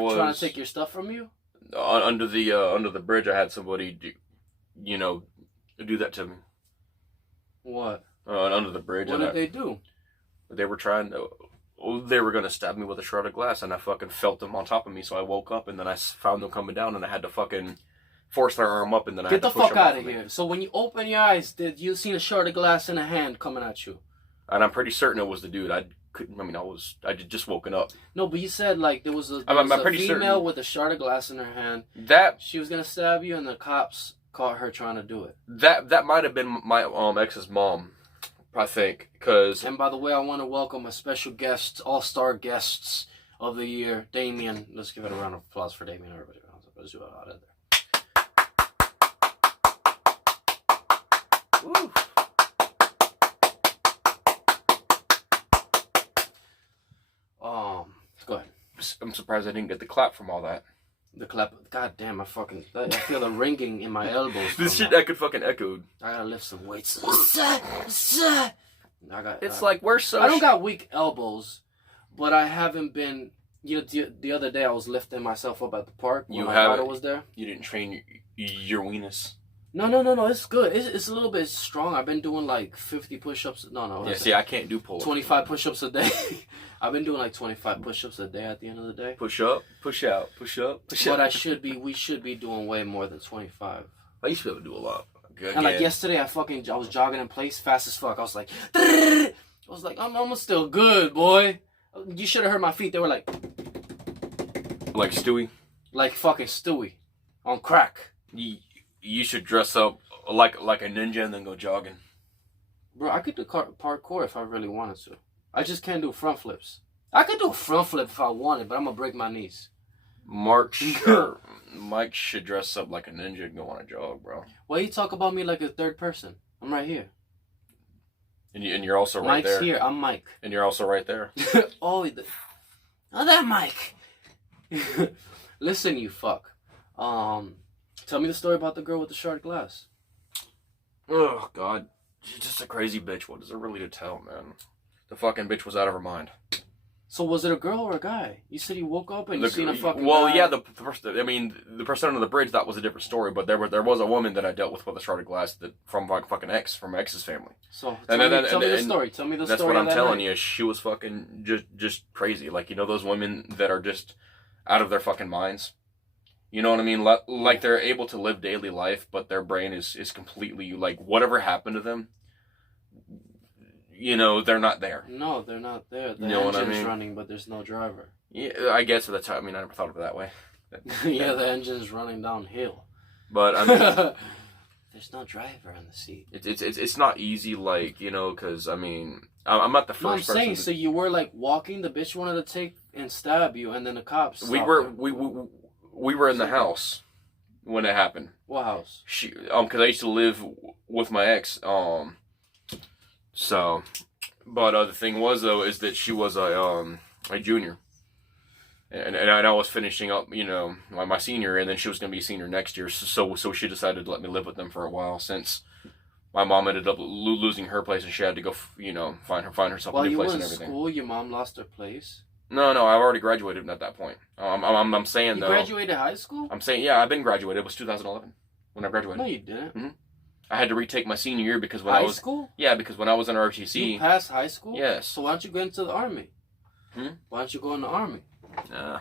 was trying to take your stuff from you. Under the bridge, I had somebody do that to me. What? Under the bridge. What did they do? They were going to stab me with a shard of glass, and I fucking felt them on top of me. So I woke up, and then I found them coming down, and I had to fucking force their arm up, and then I had to push them. Get the fuck out of here. So when you open your eyes, did you see a shard of glass in a hand coming at you? And I'm pretty certain it was the dude. I had just woken up. No, but you said like there was a female certain with a shard of glass in her hand. That she was gonna stab you, and the cops caught her trying to do it. That might have been my ex's mom, I think. And by the way, I want to welcome a special guest, all-star guests of the year, Damien. Let's give it a round of applause for Damien. Everybody, let's do it out of there. Woo. Go ahead. I'm surprised I didn't get the clap from all that. The clap. God damn, I feel the ringing in my elbows. This shit that could fucking echoed. I gotta lift some weights. It's like we're so. I don't got weak elbows, but I haven't been. You know, the other day I was lifting myself up at the park when my daughter was there. You didn't train your weenus. No. It's good. It's a little bit strong. I've been doing like 50 push-ups. No. Yeah, see, I can't do pull-ups. 25 push-ups a day. I've been doing like 25 push-ups a day at the end of the day. Push up, push out, push up, push out. But we should be doing way more than 25. I used to be able to do a lot. Good. And like yesterday, I was jogging in place fast as fuck. I was like, I'm still good, boy. You should have heard my feet. They were like Stewie? Like fucking Stewie. On crack. You should dress up like a ninja and then go jogging. Bro, I could do parkour if I really wanted to. I just can't do front flips. I could do a front flip if I wanted, but I'm gonna break my knees. Mike should dress up like a ninja and go on a jog, bro. Why you talk about me like a third person? I'm right here. And you're also right there. Mike's here. I'm Mike. And you're also right there. Oh, that Mike. Listen, you fuck. Tell me the story about the girl with the shard glass. Oh, God. She's just a crazy bitch. What is there really to tell, man? The fucking bitch was out of her mind. So was it a girl or a guy? You said you woke up and you seen a fucking guy. Yeah, the person under the bridge, that was a different story. But there was a woman that I dealt with a shard of glass from my ex's family. So tell me the story. Tell me the story. That's what I'm telling you. She was fucking just crazy. Like, you know those women that are just out of their fucking minds? You know what I mean? Like they're able to live daily life, but their brain is completely, like, whatever happened to them, you know, they're not there. No, they're not there. The engine's running, but there's no driver. Yeah, I guess that's how, I mean, I never thought of it that way. Yeah, the engine's running downhill. But, I mean... There's no driver in the seat. It's not easy, like, you know, because, I mean, I'm not the first person. I'm saying, so you were, like, walking, the bitch wanted to take and stab you, and then the cops stopped her. We were in the house when it happened. What house? Because I used to live with my ex. So, but the thing was though is that she was a junior, and I was finishing up, you know, my senior, and then she was gonna be a senior next year. So she decided to let me live with them for a while since my mom ended up losing her place and she had to go, you know, find herself a new place and everything. While you were in school, your mom lost her place. No, I've already graduated at that point. I'm saying though. You graduated high school? I'm saying, yeah, I've been graduated. It was 2011 when I graduated. No, you didn't. Mm-hmm. I had to retake my senior year because when high school? Yeah, because when I was in ROTC. You passed high school? Yes. So why don't you go into the army? Why don't you go in the army? Nah,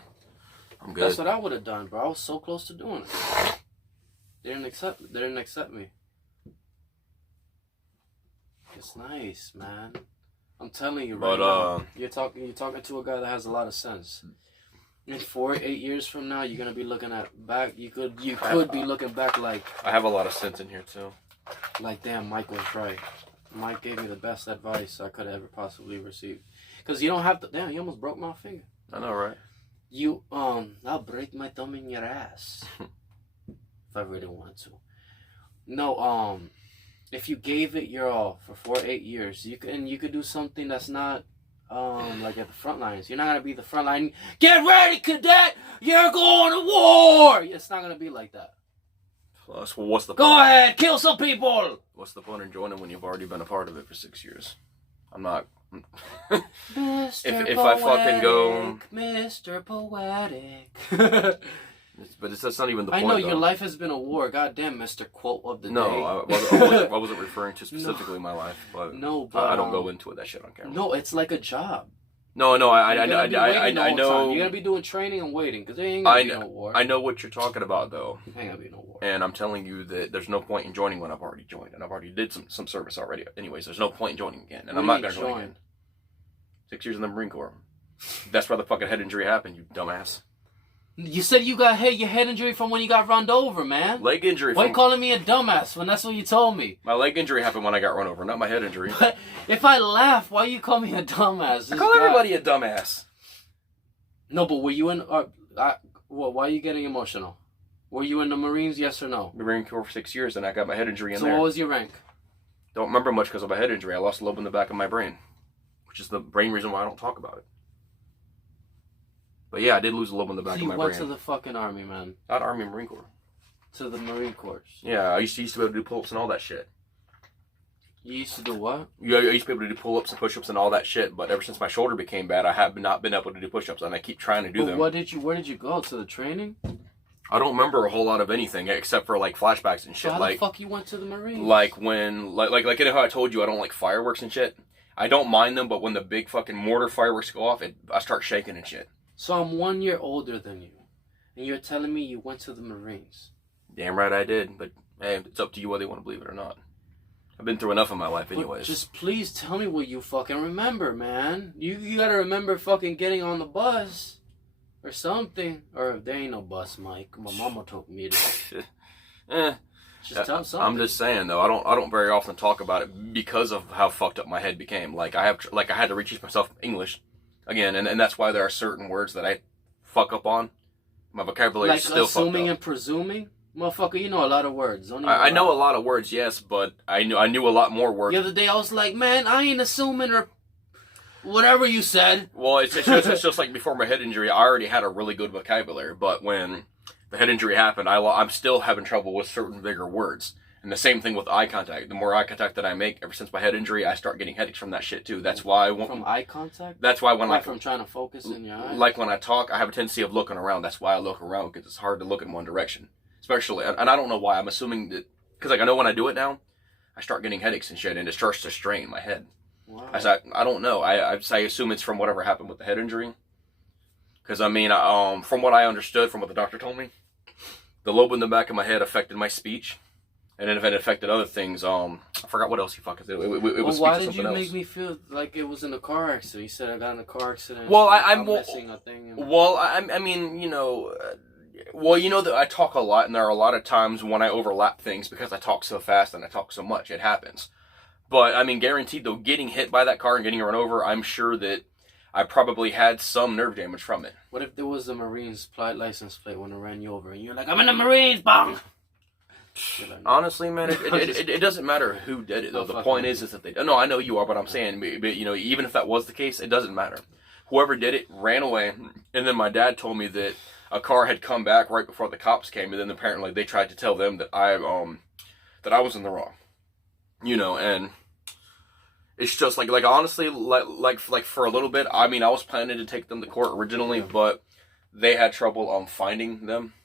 I'm good. That's what I would have done, bro. I was so close to doing it. They didn't accept me. It's nice, man. I'm telling you right now. You're talking to a guy that has a lot of sense. In 8 years from now, you're gonna be looking back. You could be looking back like. I have a lot of sense in here too. Like, damn, Mike was right. Mike gave me the best advice I could have ever possibly received. Cause you don't have to. Damn, you almost broke my finger. I know, right? I'll break my thumb in your ass if I really wanted to. No, if you gave it your all for 8 years, you could do something that's not like at the front lines. You're not gonna be the front line. Get ready, cadet! You're going to war! It's not gonna be like that. Plus, well, what's the point? Go ahead, kill some people! What's the point in joining when you've already been a part of it for 6 years? I'm not Mr. if I fucking go, Mr. Poetic. but that's not even the I point. know though. your life has been a war. Goddamn, Mr. Quote of the day. No, I wasn't referring to specifically my life, but No, but I don't go into it that shit on camera. No, it's like a job. No, I know. You're gonna be doing training and waiting because there ain't gonna be no war. I know what you're talking about, though. There ain't gonna be no war. And I'm telling you that there's no point in joining when I've already joined, and I've already did some service already. Anyways, there's no point in joining again, and I'm not gonna join again. 6 years in the Marine Corps. That's where the fucking head injury happened, you dumbass. You said you got your head injury from when you got run over, man. Leg injury. Why you calling me a dumbass when that's what you told me? My leg injury happened when I got run over, not my head injury. But if I laugh, why you call me a dumbass? I call everybody a dumbass. No, but were you in? Why are you getting emotional? Were you in the Marines? Yes or no? Marine Corps for 6 years, and I got my head injury in so there. So what was your rank? Don't remember much because of my head injury. I lost a lobe in the back of my brain, which is the brain reason why I don't talk about it. But yeah, I did lose a lobe in the back of my brain. You went to the fucking Army, man. Not Army, Marine Corps. To the Marine Corps. Yeah, I used to be able to do pull-ups and all that shit. You used to do what? Yeah, I used to be able to do pull-ups and push-ups and all that shit, but ever since my shoulder became bad, I have not been able to do push-ups, and I keep trying to do them. Where did you go? To the training? I don't remember a whole lot of anything except for like flashbacks and shit. So how the fuck you went to the Marines? Like when, like you know how I told you I don't like fireworks and shit? I don't mind them, but when the big fucking mortar fireworks go off, I start shaking and shit. So I'm 1 year older than you, and you're telling me you went to the Marines. Damn right I did, but hey, it's up to you whether you want to believe it or not. I've been through enough in my life anyways. But just please tell me what you fucking remember, man. You gotta remember fucking getting on the bus or something. Or there ain't no bus, Mike. My mama took me to. Just tell something. I'm just saying though, I don't very often talk about it because of how fucked up my head became. Like I had to reteach myself English again, and that's why there are certain words that I fuck up on. My vocabulary is still fucked up. Like assuming and presuming? Motherfucker, you know a lot of words. I know a lot of words, yes, but I knew a lot more words. The other day I was like, man, I ain't assuming or whatever you said. Well, it's just like before my head injury, I already had a really good vocabulary, but when the head injury happened, I'm still having trouble with certain bigger words. And the same thing with eye contact. The more eye contact that I make, ever since my head injury, I start getting headaches from that shit too. That's why I won't. From eye contact? That's why when from trying to focus in your eyes? Like when I talk, I have a tendency of looking around. That's why I look around, because it's hard to look in one direction. Especially, and I don't know why. I'm assuming that, because like I know when I do it now, I start getting headaches and shit, and it starts to strain my head. Wow. I don't know. I assume it's from whatever happened with the head injury. Because I mean, from what I understood, from what the doctor told me, the lobe in the back of my head affected my speech. And then if it affected other things, I forgot what else he fucking did. It was why did you make me feel like it was in a car accident? You said I got in a car accident. Well, I'm missing a thing. Well, I mean, you know, that I talk a lot, and there are a lot of times when I overlap things because I talk so fast and I talk so much. It happens. But I mean, guaranteed though, getting hit by that car and getting run over, I'm sure that I probably had some nerve damage from it. What if there was a Marines license plate when it ran you over, and you're like, I'm in the Marines, bong. Honestly, man, it doesn't matter who did it, though. The point is that they... No, I know you are, but I'm saying, but, you know, even if that was the case, it doesn't matter. Whoever did it ran away, and then my dad told me that a car had come back right before the cops came, and then apparently they tried to tell them that I was in the wrong. You know, and it's just like honestly, like for a little bit, I mean, I was planning to take them to court originally, but they had trouble finding them.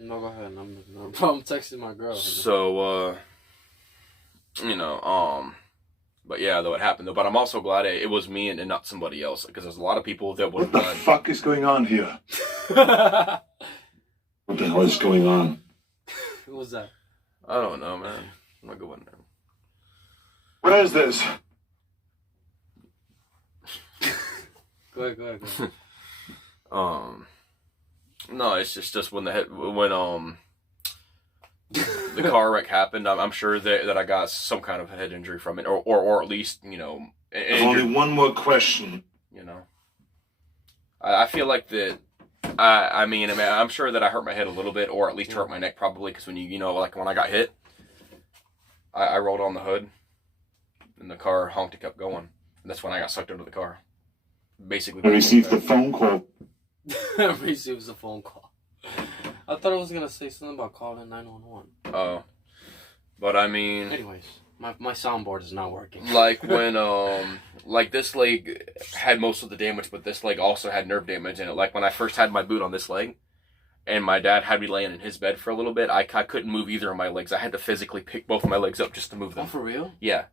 No, go ahead. I'm texting my girl. So, you know, but yeah, though it happened though. But I'm also glad it was me and not somebody else, because there's a lot of people that would. What the fuck is going on here? What the hell is going on? Who was that? I don't know, man. I'm not going there. Where is this? Go ahead. No, it's just when the car wreck happened, I'm sure that I got some kind of head injury from it, or at least, you know. There's only one more question. You know, I feel like that. I mean, I'm sure that I hurt my head a little bit, or at least hurt my neck probably, because when you know, like when I got hit, I rolled on the hood, and the car honked and kept going, and that's when I got sucked under the car. Basically, I received the phone call. Receives a phone call. I thought I was gonna say something about calling 911. Oh, but I mean, anyways, My soundboard is not working. Like when like this leg had most of the damage, but this leg also had nerve damage in it. Like when I first had my boot on this leg, and my dad had me laying in his bed for a little bit, I couldn't move either of my legs. I had to physically pick both of my legs up just to move them. Oh, for real? Yeah.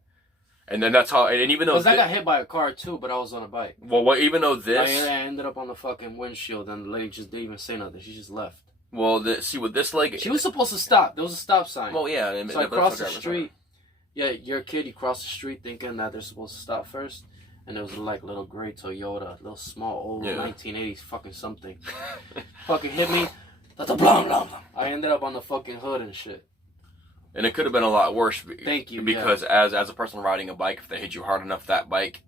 And then that's how, and even though... Because I got hit by a car too, but I was on a bike. Well, even though this... I ended up on the fucking windshield, and the lady just didn't even say nothing. She just left. Well, see, with this leg... She was supposed to stop. There was a stop sign. Well, yeah. So I crossed the street. Yeah, you're a kid, you cross the street thinking that they're supposed to stop first. And there was like little gray Toyota, little small old 1980s fucking something. Fucking hit me. I ended up on the fucking hood and shit. And it could have been a lot worse. Thank you. Because as a person riding a bike, if they hit you hard enough, that bike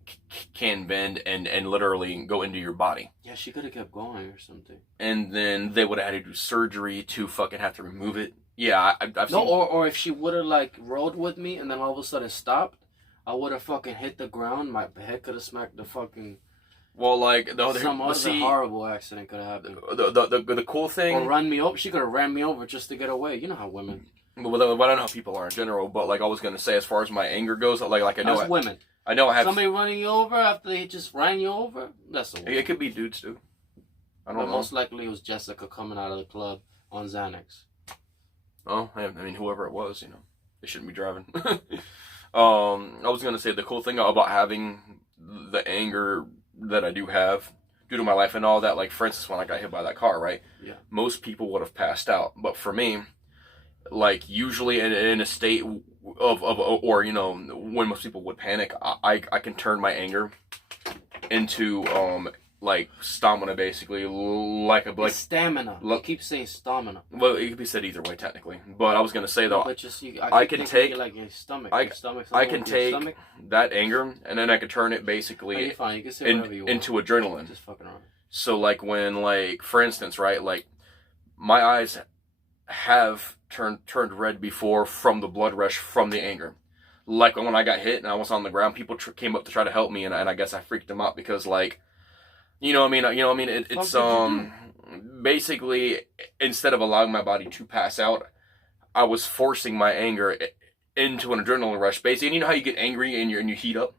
can bend and literally go into your body. Yeah, she could have kept going or something. And then they would have had to do surgery to fucking have to remove it. Yeah, I've seen... No, or if she would have like rode with me and then all of a sudden stopped, I would have fucking hit the ground. My head could have smacked the fucking... Well, like some other horrible accident could have happened. The cool thing, or run me over. She could have ran me over just to get away. You know how women. Well, I don't know how people are in general, but like I was gonna say, as far as my anger goes, like I know that's women. I know I have somebody running you over after they just ran you over. That's a woman. It could be dudes too. I don't know. Most likely it was Jessica coming out of the club on Xanax. Oh, I mean, whoever it was, they shouldn't be driving. I was gonna say the cool thing about having the anger that I do have due to my life and all that, like for instance when I got hit by that car, right? Yeah. Most people would have passed out, but for me, like usually in a state of or when most people would panic, I can turn my anger into like stamina, basically, like stamina. You keep saying stamina. Well, it could be said either way technically, but I was gonna say though, but just I can take like your stomach. I can take that anger and then I can turn it basically you're fine. You can say whatever you want. into adrenaline. Just fucking around. So like when for instance, right, like my eyes have turned red before from the blood rush from the anger. Like when I got hit and I was on the ground, people came up to try to help me, and I guess I freaked them out because like. It's basically instead of allowing my body to pass out, I was forcing my anger into an adrenaline rush. Basically, and you know how you get angry and you heat up,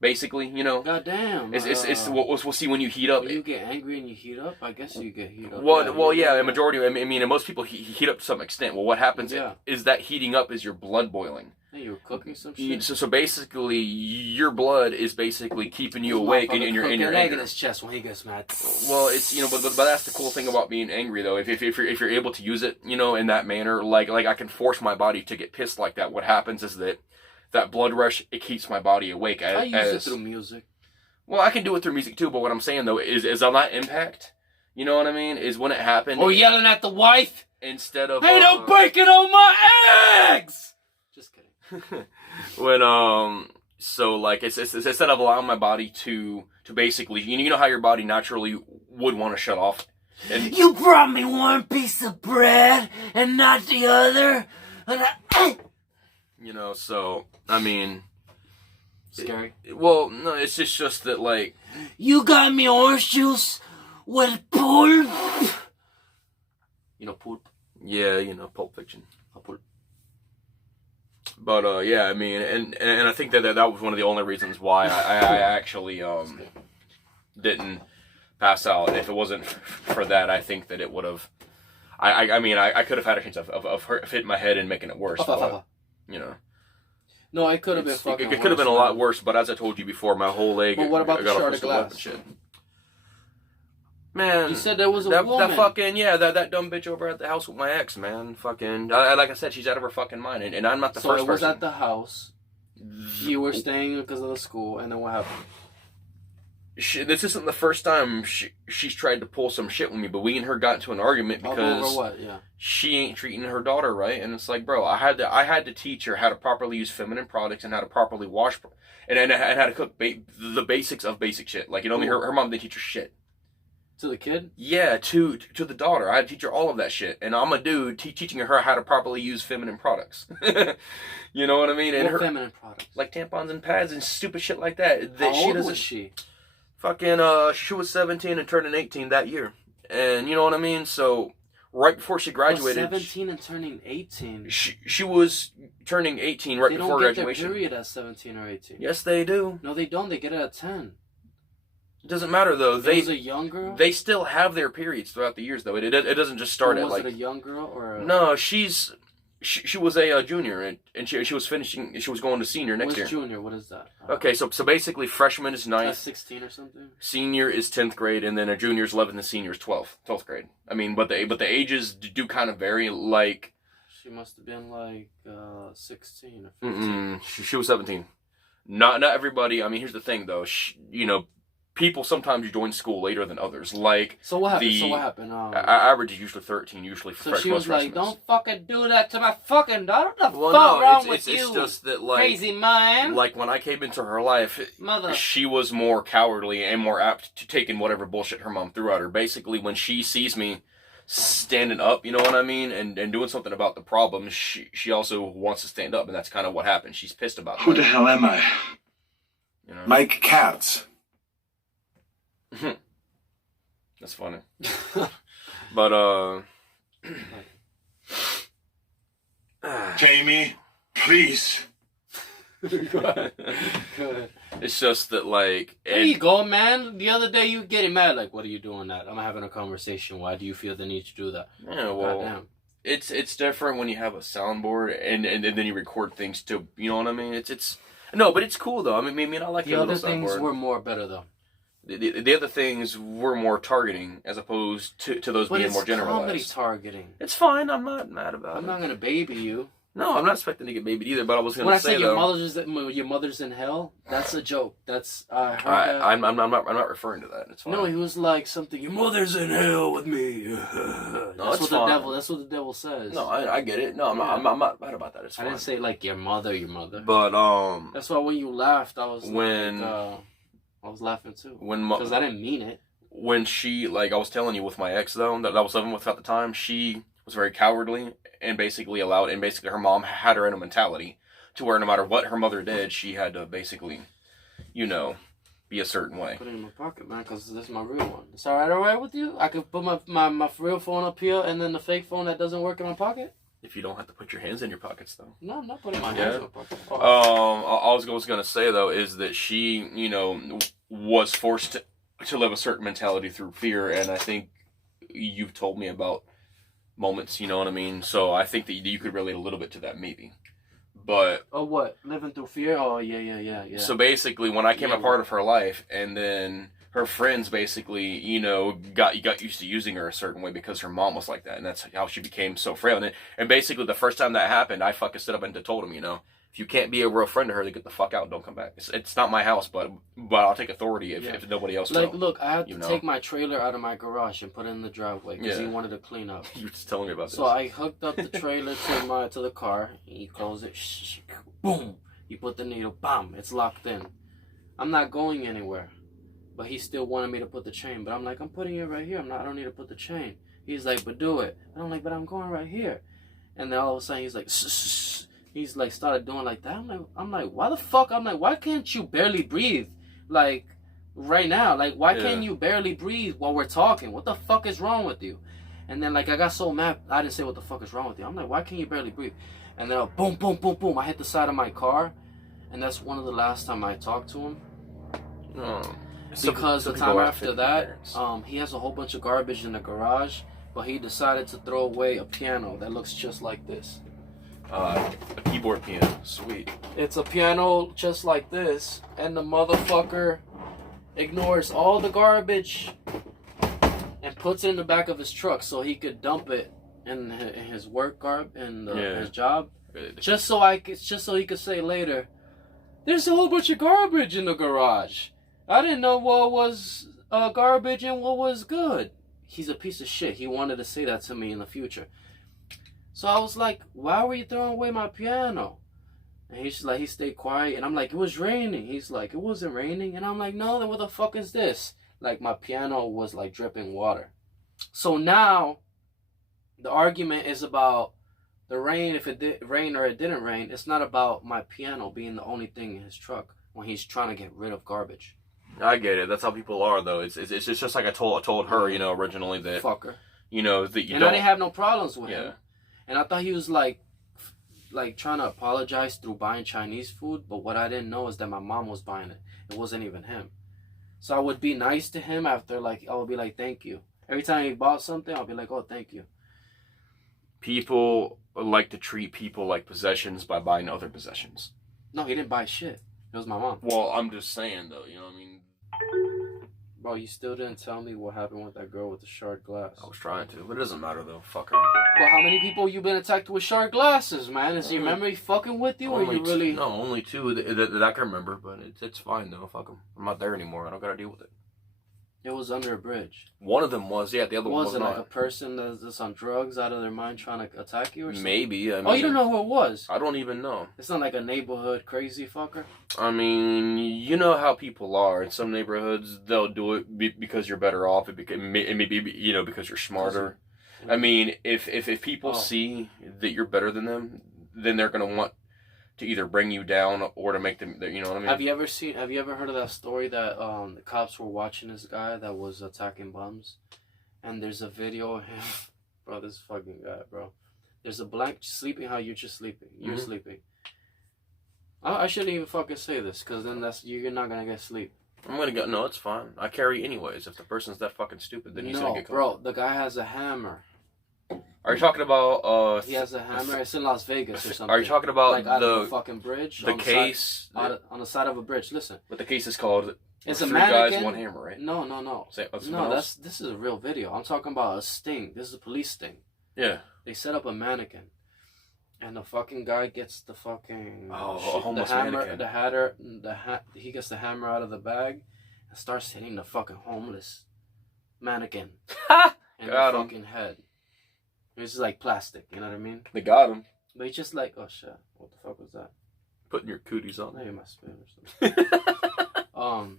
basically, Goddamn. It's we'll see when you heat up. When you get angry and you heat up, I guess you get heat up. Well, yeah, a majority. I mean, and most people heat up to some extent. Well, what happens is that heating up is your blood boiling. Hey, you were cooking some shit. So basically, your blood is basically keeping you awake, and your leg in his chest when he gets mad. Well, it's but that's the cool thing about being angry, though. If you're able to use it, in that manner, like I can force my body to get pissed like that. What happens is that blood rush, it keeps my body awake. I use it through music. Well, I can do it through music too, but what I'm saying though is on that impact. You know what I mean? Is when it happened. Or yelling at the wife instead of. Hey, don't break it on my eggs. Just kidding. When so like it's instead of allowing my body to basically you know how your body naturally would want to shut off. And you brought me one piece of bread and not the other. And so I mean, scary. Well, no, it's just that like you got me orange juice with pulp. Pulp. Yeah, Pulp Fiction. Pulp. But yeah, I mean, and I think that was one of the only reasons why I actually didn't pass out. If it wasn't for that, I think that it would have. I mean, I could have had a chance of hitting my head and making it worse. But, No, it could have been fucking. It could have been a lot worse. But as I told you before, my whole leg. But what about the shard of glass? Shit. Man, you said there was a woman. That fucking that dumb bitch over at the house with my ex, man. Fucking, like I said, she's out of her fucking mind, and I'm not the first person. So it was at the house. You were staying because of the school, and then what happened? This isn't the first time she's tried to pull some shit with me, but we and her got into an argument because over what? Yeah. She ain't treating her daughter right, and it's like, bro, I had to teach her how to properly use feminine products and how to properly wash, and how to cook the basics of basic shit. Like her mom didn't teach her shit. To the kid? Yeah, to the daughter. I had to teach her all of that shit. And I'm a dude teaching her how to properly use feminine products. You know what I mean? And what feminine products? Like tampons and pads and stupid shit like that. How old was she? Fucking, she was 17 and turning 18 that year. And you know what I mean? So, right before she graduated. 17 and turning 18. She was turning 18 right before graduation. They don't get their period at 17 or 18. Yes, they do. No, they don't. They get it at 10. It doesn't matter though. They was a young girl. They still have their periods throughout the years though. It doesn't just start at like. Was it a young girl or? No, she was a junior and she was finishing. She was going to senior next year. What's junior? What is that? Okay, so basically freshman is 9th. That's 16 or something. Senior is 10th grade, and then a junior is 11th, and senior is 12th grade. I mean, but the ages do kind of vary. Like she must have been like 16 or 15. She was 17. Not everybody. I mean, here's the thing though. People sometimes join school later than others. Like so what happened? Average is usually 13, usually for freshmen. So she was like, "Don't fucking do that to my fucking daughter. What the fuck wrong with you? It's just that like crazy man. Like when I came into her life, she was more cowardly and more apt to take in whatever bullshit her mom threw at her. Basically, when she sees me standing up, you know what I mean, and doing something about the problem, she also wants to stand up, and that's kind of what happened. She's pissed about Who that. the hell am I? You know? Mike Katz. That's funny. But Jamie, please. Good. It's just that like there you go, man. The other day you were getting mad, like, what are you doing that? I'm having a conversation. Why do you feel the need to do that? Yeah, well, it's different when you have a soundboard and then you record things too. You know what I mean? It's no, but it's cool though. I mean, I like the other things soundboard. were more better though. The other things were more targeting as opposed to those being more generalized. Comedy targeting. It's fine. I'm not mad about it. I'm not gonna baby you. No, I'm not expecting to get babied either. But I was gonna when say I say though, your mother's in hell, that's a joke. That's I'm not referring to that. It's fine. No, he was like something. Your mother's in hell with me. That's what the devil. That's what the devil says. No, I get it. No, I'm not mad about that. It's fine. I didn't say like your mother. But that's why when you laughed, I was when I was laughing too. Because I didn't mean it. When she, like I was telling you with my ex though, that I was living with at the time, she was very cowardly and basically her mom had her in a mentality to where no matter what her mother did, she had to basically, be a certain way. Put it in my pocket, man, because this is my real one. It's all right with you? I could put my real phone up here and then the fake phone that doesn't work in my pocket? If you don't have to put your hands in your pockets, though. No, I'm not putting my hands in my pocket. Oh. All I was going to say, though, is that she, was forced to live a certain mentality through fear, and I think you've told me about moments, you know what I mean? So I think that you could relate a little bit to that, maybe. But... Oh, what? Living through fear? Oh, yeah. So basically, when I came a part of her life, and then her friends basically, got used to using her a certain way because her mom was like that, and that's how she became so frail. And basically, the first time that happened, I fucking stood up and told him, if you can't be a real friend to her, then get the fuck out, don't come back. It's not my house, but I'll take authority if nobody else will. Look, I had to take my trailer out of my garage and put it in the driveway because he wanted to clean up. You were just telling me about this. So I hooked up the trailer to the car. He closed it. Boom. He put the needle. Bam. It's locked in. I'm not going anywhere. But he still wanted me to put the chain. But I'm like, I'm putting it right here. I don't need to put the chain. He's like, but do it. And I'm like, but I'm going right here. And then all of a sudden he's like, he's like started doing like that. I'm like, why the fuck? I'm like, why can't you barely breathe? Like right now, like why can't you barely breathe while we're talking? What the fuck is wrong with you? And then like I got so mad, I didn't say what the fuck is wrong with you. I'm like, why can't you barely breathe? And then boom, boom, boom, boom. I hit the side of my car, and that's one of the last time I talked to him. Because the time after that, he has a whole bunch of garbage in the garage, but he decided to throw away a piano that looks just like this. A keyboard piano, sweet. It's a piano just like this, and the motherfucker ignores all the garbage and puts it in the back of his truck so he could dump it in his work his job, just so he could say later, "There's a whole bunch of garbage in the garage. I didn't know what was garbage and what was good." He's a piece of shit. He wanted to say that to me in the future. So I was like, why were you throwing away my piano? And he's like, he stayed quiet. And I'm like, it was raining. He's like, it wasn't raining. And I'm like, no, then what the fuck is this? Like my piano was like dripping water. So now the argument is about the rain, if it did rain or it didn't rain. It's not about my piano being the only thing in his truck when he's trying to get rid of garbage. I get it. That's how people are, though. It's just like I told her, originally that. Fucker. you know, that you and don't. I didn't have no problems with Yeah. him. And I thought he was like trying to apologize through buying Chinese food, but what I didn't know is that my mom was buying it. It wasn't even him. So I would be nice to him after, like, I would be like, thank you. Every time he bought something, I'll be like, oh, thank you. People like to treat people like possessions by buying other possessions. No, he didn't buy shit. It was my mom. Well, I'm just saying, though, you know what I mean? Bro, you still didn't tell me what happened with that girl with the shard glass. I was trying to, but it doesn't matter, though. Fuck her. Well, how many people you been attacked with shard glasses, man? Is your memory fucking with you, or you really... No, only two that I can remember, but it's fine, though. Fuck them. I'm not there anymore. I don't gotta deal with it. It was under a bridge. One of them was, yeah. The other one was Was it not. like a person that's just on drugs out of their mind trying to attack you or something? Maybe. I mean, Oh, you don't know who it was? I don't even know. It's not like a neighborhood crazy fucker? I mean, you know how people are. In some neighborhoods, they'll do it because you're better off. It may be, you know, because you're smarter. I mean, if people see that you're better than them, then they're gonna want to either bring you down or to make them, you know what I mean? Have you ever heard of that story that the cops were watching this guy that was attacking bums? And there's a video of him. Bro, this fucking guy, bro. There's a blank sleeping how you're just sleeping. You're sleeping. I shouldn't even fucking say this, because then you're not gonna get sleep. I'm gonna go, no, it's fine. I carry anyways. If the person's that fucking stupid, then he's gonna get caught. Bro, the guy has a hammer. Are you talking about, he has a hammer. It's in Las Vegas or something. Are you talking about like out of a fucking bridge? The case? On the side of a bridge. Listen. But the case is called It's Three a mannequin. Guys, One Hammer, right? No. This is a real video. I'm talking about a sting. This is a police sting. Yeah. They set up a mannequin. And the fucking guy gets the fucking... a homeless the hammer, mannequin. He gets the hammer out of the bag and starts hitting the fucking homeless mannequin. in the fucking head. This is like plastic, you know what I mean? They got him. But he's just like, oh shit, what the fuck was that? Putting your cooties on. Maybe my spin or something.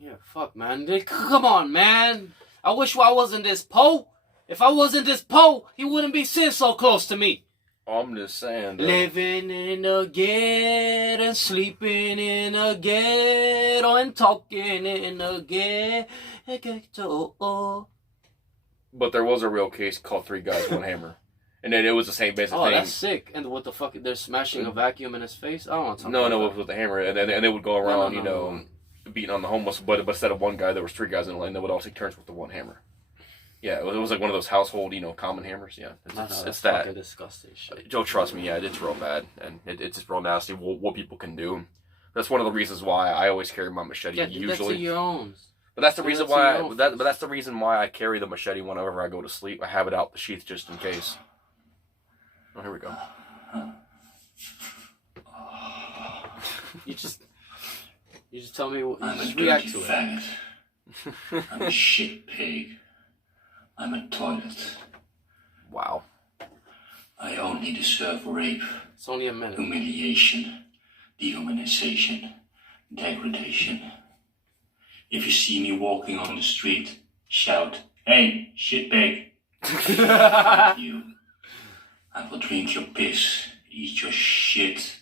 Yeah, fuck, man. Come on, man. I wish I wasn't this po. If I wasn't this po, he wouldn't be sitting so close to me. I'm just saying, though. Living in a ghetto and sleeping in a ghetto and talking in a ghetto. But there was a real case called Three Guys, One Hammer. And then it was the same basic thing. Oh, that's sick. And what the fuck? They're smashing a vacuum in his face? I don't want to talk about No, that. it was with the hammer. And they would go around, beating on the homeless. But instead of one guy, there was three guys in the lane. They would all take turns with the one hammer. Yeah, it was like one of those household, common hammers. Yeah, it's that. Fucking disgusting shit. Joe, trust me, yeah, it's real bad. And it's just real nasty what people can do. That's one of the reasons why I always carry my machete usually. That's your own. But that's the reason why. But that's the reason why I carry the machete whenever I go to sleep. I have it out the sheath just in case. Oh, here we go. You just tell me. You I'm just a react dirty to it. faggot. I'm a shit pig. I'm a toilet. Wow. I only deserve rape, It's only a minute. humiliation, dehumanization, degradation. If you see me walking on the street, shout, "Hey, shitbag!" You. I will drink your piss, eat your shit,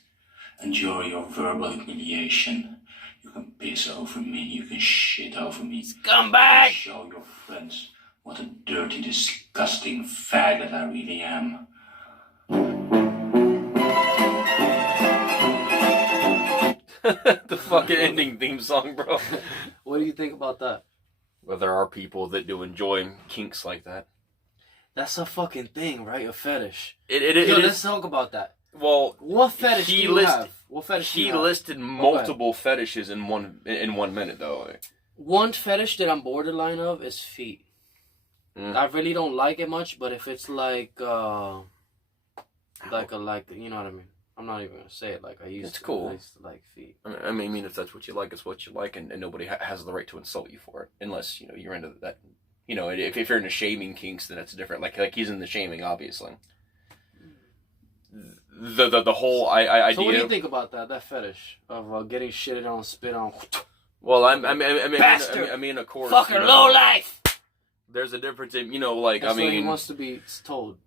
endure your verbal humiliation. You can piss over me, you can shit over me. Scumbag! Show your friends what a dirty, disgusting faggot I really am. The fucking ending theme song, bro. What do you think about that? Well, there are people that do enjoy kinks like that. That's a fucking thing, right? A fetish. It Let's is. talk about that. Well, What fetish do you have? What fetish do you he have? listed multiple fetishes in 1 minute, though. One fetish that I'm borderline of is feet. I really don't like it much, but if it's like you know what I mean. I'm not even gonna say it like I used It's to. cool. I used to like feet. I mean, if that's what you like, it's what you like, and nobody has the right to insult you for it, unless you're into that. If you're into shaming kinks, then it's different. Like he's into shaming, obviously. The whole idea. So what do you think about that fetish of getting shitted on, spit on? Well, Bastard! I mean, of course. Fucker, low life. There's a difference in, That's what he wants to be told.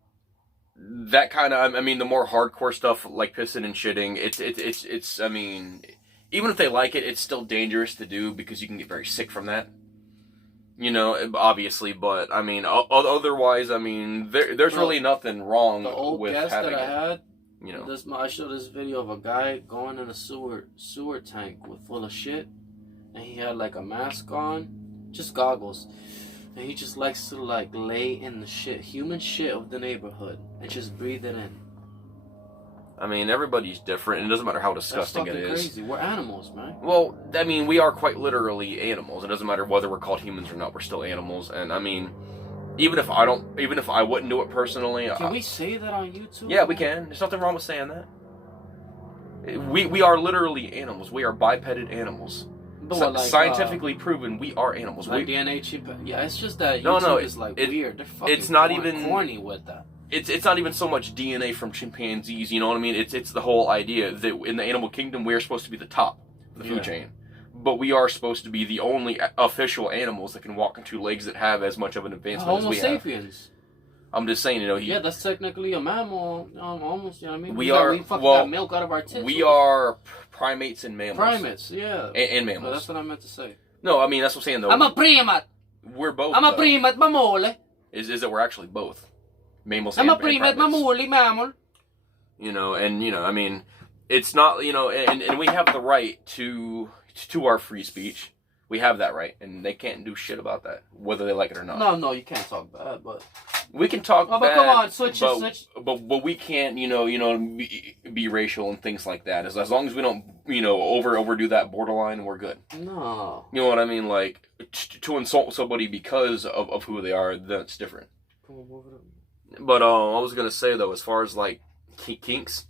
That kind of, the more hardcore stuff like pissing and shitting, it's, I mean, even if they like it, it's still dangerous to do because you can get very sick from that. You know, obviously, but I mean, otherwise, I mean, there's really nothing wrong The old with guest having that I it. had, You know, I showed this video of a guy going in a sewer tank full of shit, and he had like a mask on, just goggles, and he just likes to like lay in the human shit of the neighborhood, and just breathe it in. I mean, everybody's different, and it doesn't matter how disgusting That's it fucking is. crazy. We're animals, man. Well, I mean, we are quite literally animals. It doesn't matter whether we're called humans or not. We're still animals, and I mean, even if I wouldn't do it personally, Can we say that on YouTube? yeah, we can. There's nothing wrong with saying that. We are literally animals. We are bipeded animals. But like, scientifically proven, we are animals. Like DNA chip. Yeah, it's just that No, YouTube is like it- weird. They're fucking it's not even- corny with that. It's not even so much DNA from chimpanzees. You know what I mean? It's the whole idea that in the animal kingdom we are supposed to be the top of the food chain, but we are supposed to be the only official animals that can walk on two legs that have as much of an advancement as Homo we have. sapiens. I'm just saying, you know, Yeah, that's technically a mammal. Almost, you know what I mean? We fucking got milk out of our tits. we are primates and mammals. primates. Yeah, And So mammals. that's what I meant to say. No, I mean that's what I'm saying though. I'm a primate. We're both. I'm a though. primate mamole. Is that we're actually both mammals. I'm and a primate primates. mamole mammal. You know, and you know, I mean, it's not, you know, and we have the right to our free speech. We have that right, and they can't do shit about that, whether they like it or not. No, you can't talk bad, but We can talk but bad, come on, switch. but we can't, you know, be racial and things like that. As long as we don't, you know, overdo that borderline, we're good. No. You know what I mean? Like to insult somebody because of who they are, that's different. Come on, move it up. But I was gonna say though, as far as like kinks,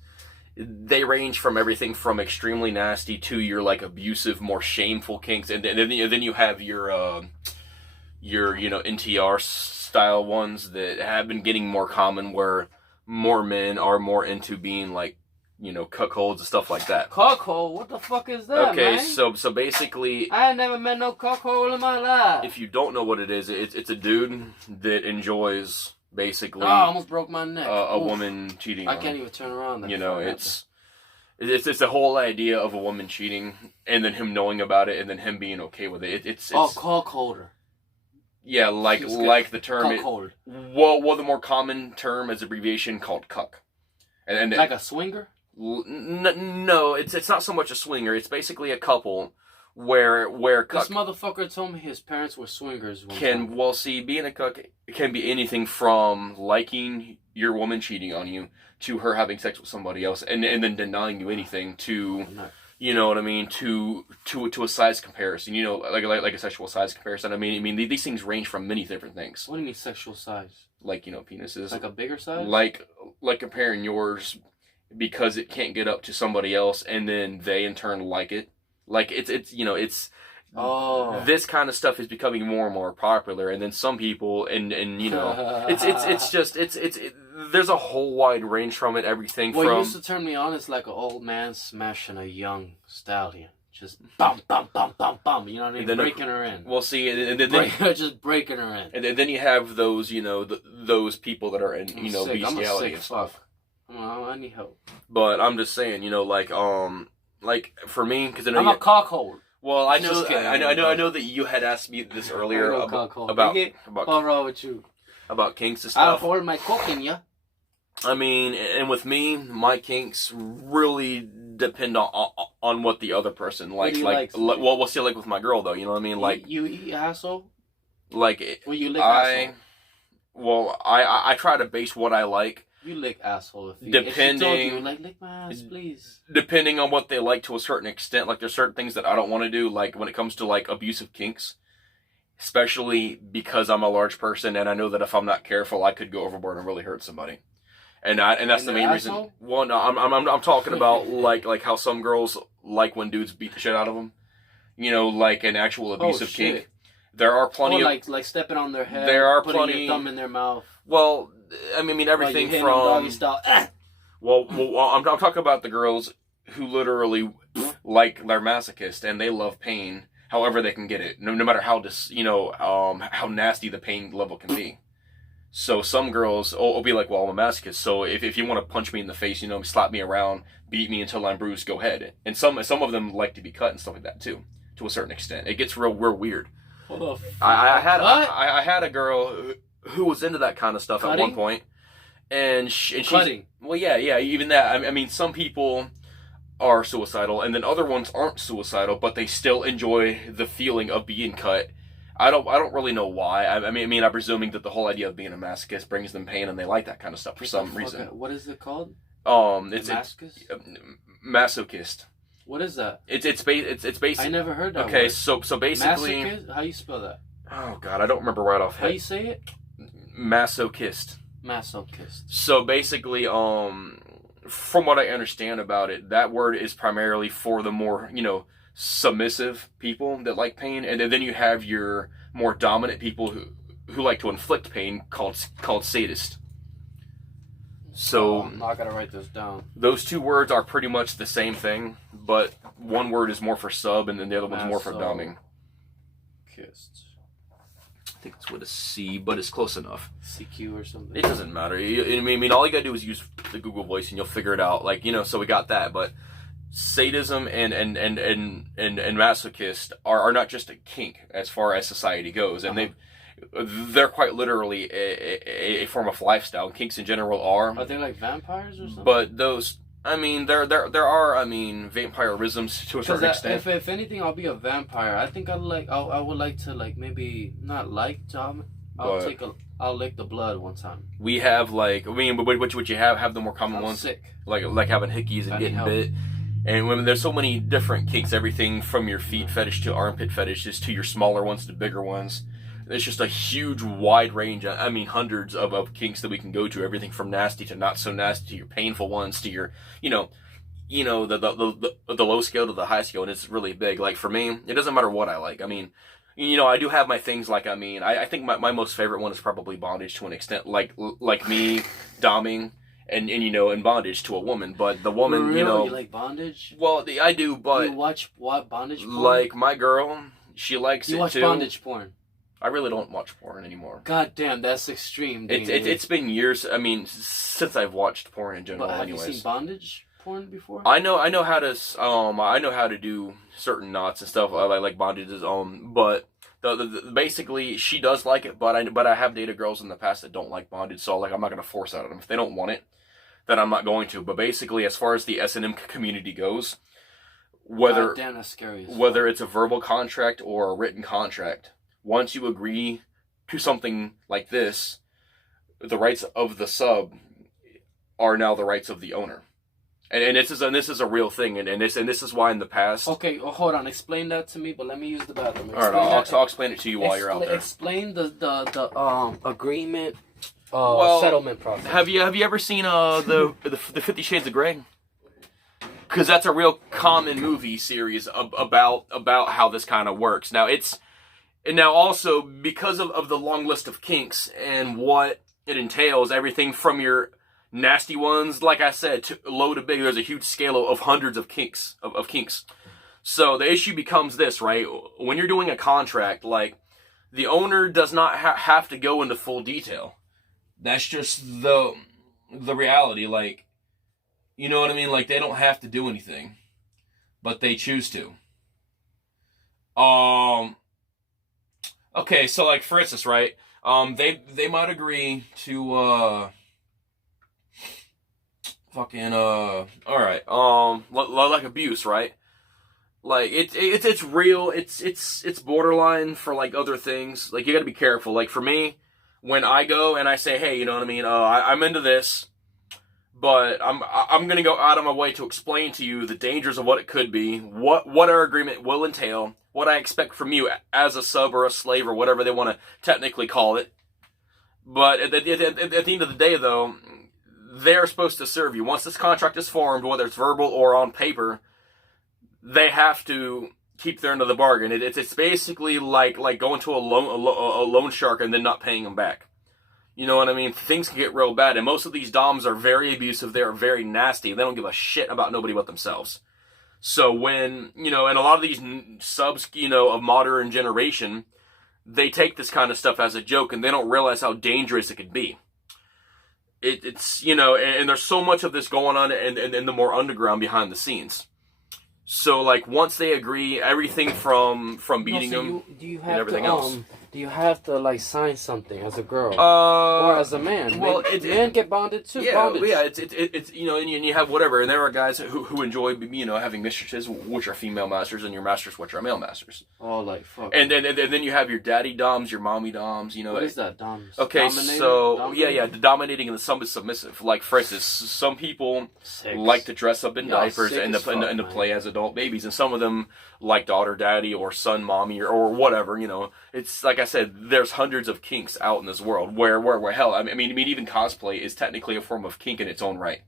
they range from everything from extremely nasty to your like abusive, more shameful kinks, and then you have your you know NTR style ones that have been getting more common, where more men are more into being like, you know, cuckolds and stuff like that. Cuckold? What the fuck is that, Okay, man? so basically, I ain't never met no cuckold in my life. if you don't know what it is, it's a dude that enjoys basically I almost broke my neck. a Oof. woman cheating. I on can't him. even turn around. That You know, far. it's the whole idea of a woman cheating, and then him knowing about it, and then him being okay with it. It's cuckolder. yeah, like the term. Cuckold. Well, the more common term is abbreviation called cuck, and Like a swinger. no, it's not so much a swinger. It's basically a couple where This cuck motherfucker told me his parents were swingers. being a cuck can be anything from liking your woman cheating on you to her having sex with somebody else and then denying you anything to, you know what I mean, to a size comparison, you know, like a sexual size comparison. I mean these things range from many different things. What do you mean sexual size? Like, you know, penises. Like a bigger size? Like comparing yours because it can't get up to somebody else and then they in turn like it. Like it's you know, it's this kind of stuff is becoming more and more popular, and then some people and you know it's just there's a whole wide range from it, everything what from used to turn me on is like an old man smashing a young stallion, just bum bum bum bum bum, you know what I mean, breaking her in. Well, see, and then just breaking her in. And then you have those, you know, those people that are in, you know, sick. bestiality I'm a sick and stuff. fuck. I need help. But I'm just saying, you know, like for me, because I know I'm a cockhold. Well, I Just know, kidding. I know that you had asked me this earlier about What's wrong with you? about kinks and I'll stuff. hold my cock in ya. I mean, and with me, my kinks really depend on what the other person likes. Well, we'll see, like with my girl though, you know what I mean? Like you eat asshole. Like When you lick asshole. Well, I try to base what I like. You lick asshole if Depending, if she told you, like, lick my ass, please. Depending on what they like to a certain extent. Like, there's certain things that I don't want to do, like when it comes to like abusive kinks. Especially because I'm a large person and I know that if I'm not careful, I could go overboard and really hurt somebody. And that's the main reason. Well, no, I'm talking about like how some girls like when dudes beat the shit out of them. You know, like an actual abusive kink. There are plenty of like stepping on their head. There are putting plenty your thumb in their mouth. Well, I mean everything from doggy style. well, I'm talking about the girls who literally like they're masochist and they love pain. However they can get it, no matter how how nasty the pain level can be. So some girls will be like, well, I'm a masochist, so if you want to punch me in the face, you know, slap me around, beat me until I'm bruised, go ahead. And some of them like to be cut and stuff like that too, to a certain extent. It gets real weird. Hold on. I had a girl who was into that kind of stuff at one point, and she's well, yeah, even that. I mean, some people are suicidal, and then other ones aren't suicidal, but they still enjoy the feeling of being cut. I don't really know why. I mean, I'm presuming that the whole idea of being a masochist brings them pain, and they like that kind of stuff for some reason. What is it called? It's masochist. What is that? It's basically. I never heard that. Okay, word. so basically. Masochist? How you spell that? Oh God, I don't remember right off. How you say it? Masochist. Masochist. So basically, from what I understand about it, that word is primarily for the more, submissive people that like pain, and then you have your more dominant people who like to inflict pain, called sadist. So I'm not gonna write this down. Those two words are pretty much the same thing, but one word is more for sub, and then the other one's more for doming. Kissed. I think it's with a C, but it's close enough. CQ or something. It doesn't matter. I mean, all you gotta do is use the Google Voice, and you'll figure it out. So we got that. But sadism and masochist are not just a kink as far as society goes, and they're quite literally a form of lifestyle. Kinks in general are. Are they like vampires or something? But those. I mean, there are vampirisms to a certain extent. If anything, I'll be a vampire. I think I would like to maybe not like Tom. I'll lick the blood one time. We have what you have the more common ones. Sick. Like having hickeys and getting bit. And when there's so many different kinks, everything from your feet fetish to armpit fetishes to your smaller ones to bigger ones. It's just a huge, wide range. I mean, hundreds of kinks that we can go to. Everything from nasty to not so nasty to your painful ones to your, the low scale to the high scale, and it's really big. Like for me, it doesn't matter what I like. I mean, I do have my things. Like I think my most favorite one is probably bondage to an extent. Like me, doming. And bondage to a woman, but the woman, you like bondage? Well, I do, but you watch what bondage porn? Like my girl, she likes it too. You watch bondage porn? I really don't watch porn anymore. God damn, that's extreme. It's been years. I mean, since I've watched porn in general. But have anyways. You seen bondage porn before? I know how to do certain knots and stuff. I like bondages. But basically she does like it. But I have dated girls in the past that don't like bondage. So I'm not gonna force it on them if they don't want it. Then I'm not going to. But basically, as far as the S&M community goes, whether that's scary whether it's a verbal contract or a written contract. Once you agree to something like this, the rights of the sub are now the rights of the owner, and this is a real thing, and this is why in the past. Okay, hold on. Explain that to me, but let me use the bathroom. All right, I'll explain it to you while you're out there. Explain the agreement settlement process. Have you ever seen the 50 Shades of Grey? Because that's a real common movie series about how this kind of works. Now also, because of the long list of kinks and what it entails, everything from your nasty ones, like I said, to low to big, there's a huge scale of hundreds of kinks. Of kinks. So the issue becomes this, right? When you're doing a contract, like, the owner does not have to go into full detail. That's just the reality, like, you know what I mean? Like, they don't have to do anything, but they choose to. Okay, so like for instance, right? They might agree to like abuse, right? Like it's real. It's borderline for like other things. Like you got to be careful. Like for me, when I go and I say, hey, you know what I mean? I'm into this, but I'm gonna go out of my way to explain to you the dangers of what it could be, what our agreement will entail, what I expect from you as a sub or a slave or whatever they want to technically call it. But at the end of the day, though, they're supposed to serve you. Once this contract is formed, whether it's verbal or on paper, they have to keep their end of the bargain. It's basically like going to a loan shark and then not paying them back. You know what I mean? Things can get real bad, and most of these doms are very abusive. They're very nasty. They don't give a shit about nobody but themselves. So when, and a lot of these subs, of modern generation, they take this kind of stuff as a joke, and they don't realize how dangerous it could be. It's and there's so much of this going on in the more underground behind the scenes. So like once they agree, everything from beating them Do you and have everything to else. do you have to like sign something as a girl Or as a man? well, Men get bonded too. yeah, Bondage. yeah, it's you know, and you have whatever, and there are guys who enjoy having mistresses which are female masters, and your masters which are male masters. Oh, like fuck. And then you have your daddy doms, your mommy doms. You know, what is that? Doms. Okay, so Dominating? yeah, the dominating and the some is submissive. Like for instance, some people like to dress up in diapers and to play as adult babies, and some of them like daughter daddy or son mommy or whatever. You know, it's like I said, there's hundreds of kinks out in this world where hell, I mean even cosplay is technically a form of kink in its own right,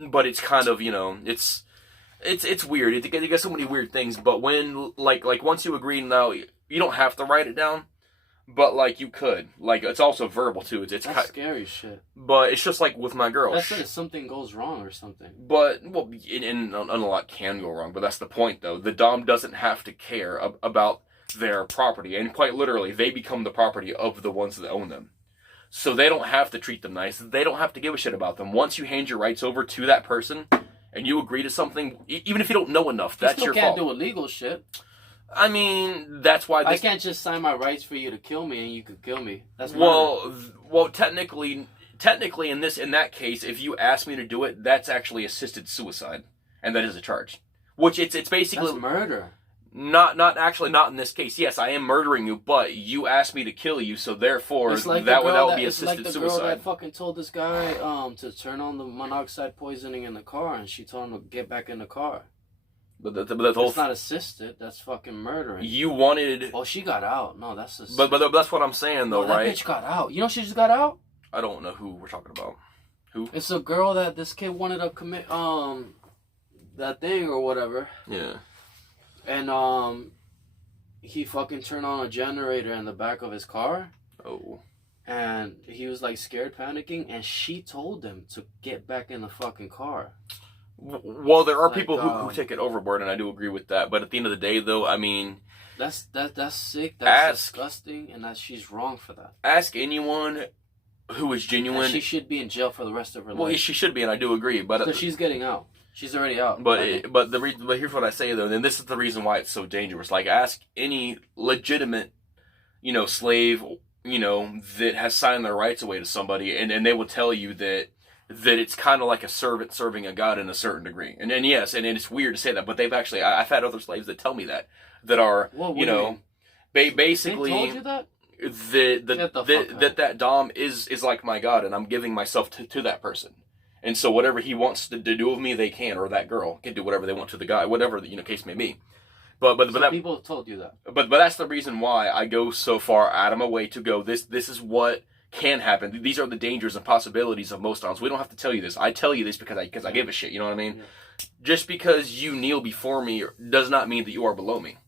but it's kind of it's weird. It got so many weird things. But when like once you agree, now you don't have to write it down. But like you could, like it's also verbal too. It's that's scary shit. But it's just like with my girl. That's if something goes wrong or something. But well, and a lot can go wrong. But that's the point, though. The dom doesn't have to care about their property, and quite literally, they become the property of the ones that own them. So they don't have to treat them nice. They don't have to give a shit about them. Once you hand your rights over to that person, and you agree to something, even if you don't know enough, that's your fault. You can't do illegal shit. I mean, that's why I can't just sign my rights for you to kill me and you could kill me. That's well, technically, in that case, if you ask me to do it, that's actually assisted suicide, and that is a charge. Which it's basically that's murder. Not in this case. Yes, I am murdering you, but you asked me to kill you, so therefore that would be assisted suicide. It's like the girl that fucking told this guy to turn on the monoxide poisoning in the car, and she told him to get back in the car. But that's not assisted. That's fucking murdering. You wanted. Oh, she got out. No, that's. But that's what I'm saying, though, right? That bitch got out. You know she just got out. I don't know who we're talking about. Who? It's a girl that this kid wanted to commit that thing or whatever. Yeah. And he fucking turned on a generator in the back of his car. Oh. And he was like scared, panicking, and she told him to get back in the fucking car. Well, there are people who take it overboard, and I do agree with that. But at the end of the day, though, I mean, that's sick. That's disgusting, and she's wrong for that. Ask anyone who is genuine. And she should be in jail for the rest of her life. Well, she should be, and I do agree. But she's getting out. She's already out. But here's what I say though, and this is the reason why it's so dangerous. Like, ask any legitimate, slave, that has signed their rights away to somebody, and they will tell you that it's kind of like a servant serving a god in a certain degree. And yes, and it's weird to say that, but they've actually, I've had other slaves that tell me that are, basically, they told you that? That dom is like my god, and I'm giving myself to that person. And so whatever he wants to do with me, they can, or that girl can do whatever they want to the guy, whatever the case may be. But that, people have told you that. But that's the reason why I go so far out of my way to go. This is what can happen. These are the dangers and possibilities of most doms. We don't have to tell you this. I tell you this because I give a shit. You know what I mean? Yeah. Just because you kneel before me does not mean that you are below me.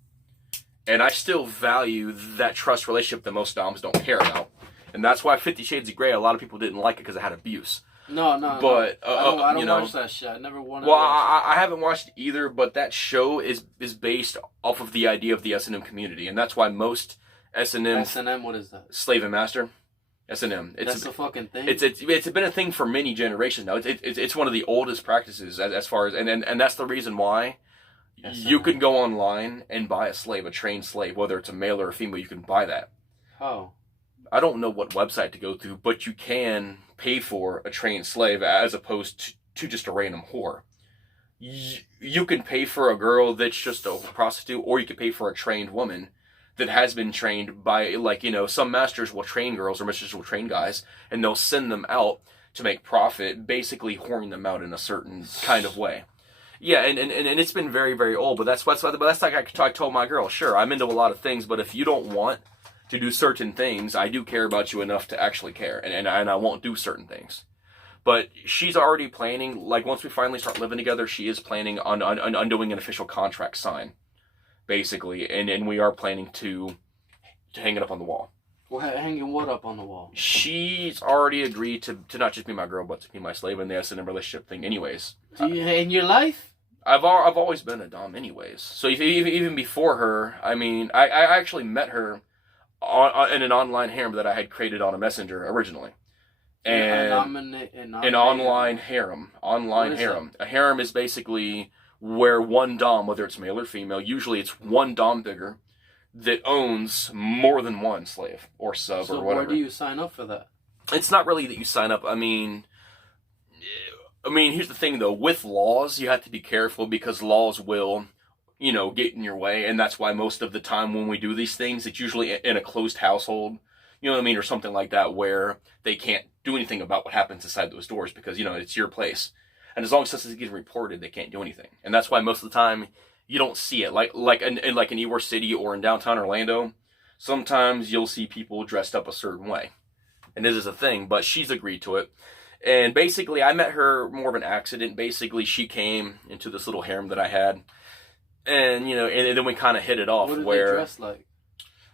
And I still value that trust relationship that most doms don't care about. And that's why 50 Shades of Grey, a lot of people didn't like it because it had abuse. No. But I don't watch that shit. I never wanted. Well, I haven't watched either, but that show is based off of the idea of the S&M community, and that's why most S&M. S&M, what is that? Slave and master. S&M. That's a fucking thing. It's been a thing for many generations now. It's one of the oldest practices as far as and that's the reason why you can go online and buy a trained slave, whether it's a male or a female. You can buy that. Oh. I don't know what website to go to, but you can pay for a trained slave as opposed to just a random whore. You can pay for a girl that's just a prostitute, or you can pay for a trained woman that has been trained by, some masters will train girls or mistresses will train guys, and they'll send them out to make profit, basically whoring them out in a certain kind of way. Yeah, and it's been very, very old, but that's like I told my girl, sure, I'm into a lot of things, but if you don't want to do certain things, I do care about you enough to actually care, and I won't do certain things. But she's already planning, once we finally start living together, she is planning on doing an official contract sign, basically, and we are planning to hang it up on the wall. Well, hanging what up on the wall? She's already agreed to not just be my girl, but to be my slave in the S&M relationship thing anyways. In your life? I've always been a dom anyways. So even before her, I mean, I actually met her in an online harem that I had created on a messenger originally. And an online harem. A harem is basically where one dom, whether it's male or female, usually it's one dom digger that owns more than one slave or sub or whatever. So where do you sign up for that? It's not really that you sign up. I mean, here's the thing though. With laws, you have to be careful because laws will, get in your way, and that's why most of the time when we do these things, it's usually in a closed household. You know what I mean, or something like that, where they can't do anything about what happens inside those doors because it's your place. And as long as this is getting reported, they can't do anything. And that's why most of the time you don't see it. Like in Ybor City or in downtown Orlando, sometimes you'll see people dressed up a certain way. And this is a thing, but she's agreed to it. And basically, I met her more of an accident. Basically, she came into this little harem that I had. And, and then we kind of hit it off. What did where they dress like?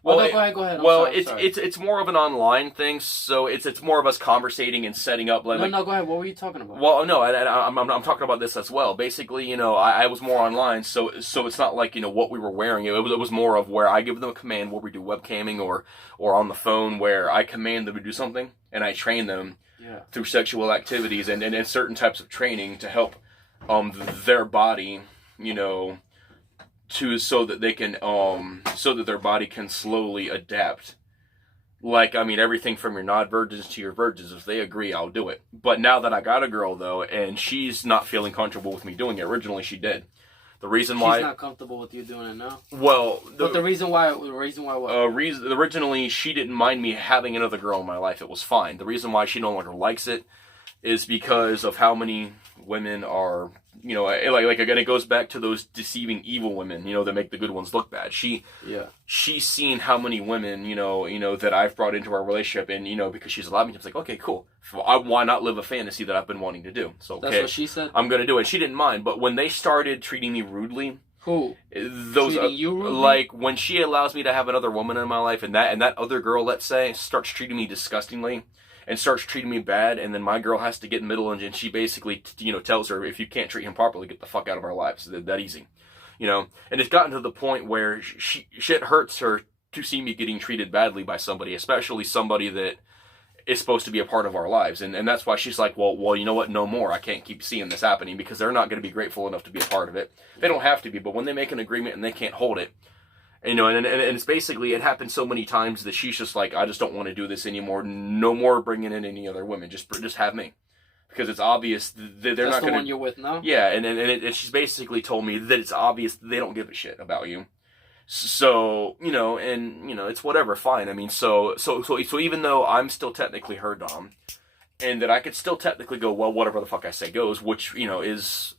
Well, go ahead. It's more of an online thing, so it's more of us conversating and setting up. Go ahead. What were you talking about? Well, no, I'm talking about this as well. Basically, I was more online, so it's not like what we were wearing. It was more of where I give them a command where we do webcamming or on the phone where I command them to do something and I train them through sexual activities and certain types of training to help their body, so that they can so that their body can slowly adapt. Like, everything from your non-virgins to your virgins, if they agree, I'll do it. But now that I got a girl though, and she's not feeling comfortable with me doing it. Originally she did. The reason why she's not comfortable with you doing it now. Well, but the reason why what? Originally she didn't mind me having another girl in my life. It was fine. The reason why she no longer likes it is because of how many women are, again, it goes back to those deceiving evil women, that make the good ones look bad. She's seen how many women, that I've brought into our relationship, and, because she's allowed me, it's like, okay, cool. Why not live a fantasy that I've been wanting to do? So, okay, that's what she said? I'm going to do it. She didn't mind, but when they started treating me rudely, who? Those, treating you rudely? Like, when she allows me to have another woman in my life, and that other girl, let's say, starts treating me disgustingly, and starts treating me bad, and then my girl has to get in the middle, and she basically, tells her, if you can't treat him properly, get the fuck out of our lives. That easy, and it's gotten to the point where shit hurts her to see me getting treated badly by somebody, especially somebody that is supposed to be a part of our lives, and that's why she's like, well, you know what, no more. I can't keep seeing this happening, because they're not going to be grateful enough to be a part of it. They don't have to be, but when they make an agreement and they can't hold it, and it's basically, it happened so many times that she's just like, I just don't want to do this anymore. No more bringing in any other women. Just have me, because it's obvious that they're not going to. That's the one you're with now. Yeah, and she's basically told me that it's obvious that they don't give a shit about you. So it's whatever, fine. So even though I'm still technically her dom, and that I could still technically go, well, whatever the fuck I say goes, which is.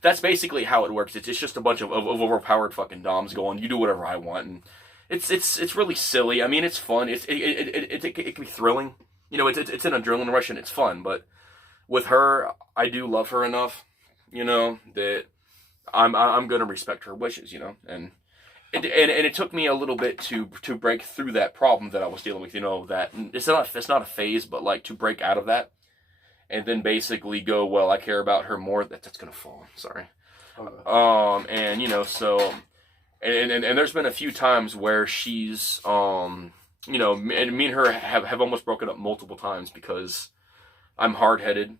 That's basically how it works. It's just a bunch of overpowered fucking doms going, you do whatever I want, and it's really silly. It's fun. It can be thrilling. It's an adrenaline rush and it's fun. But with her, I do love her enough, that I'm gonna respect her wishes, and it took me a little bit to break through that problem that I was dealing with. That it's not a phase, but like to break out of that. And then basically go, well, I care about her more. That's gonna fall. Sorry. Okay. And there's been a few times where she's, and me and her have almost broken up multiple times because I'm hard-headed,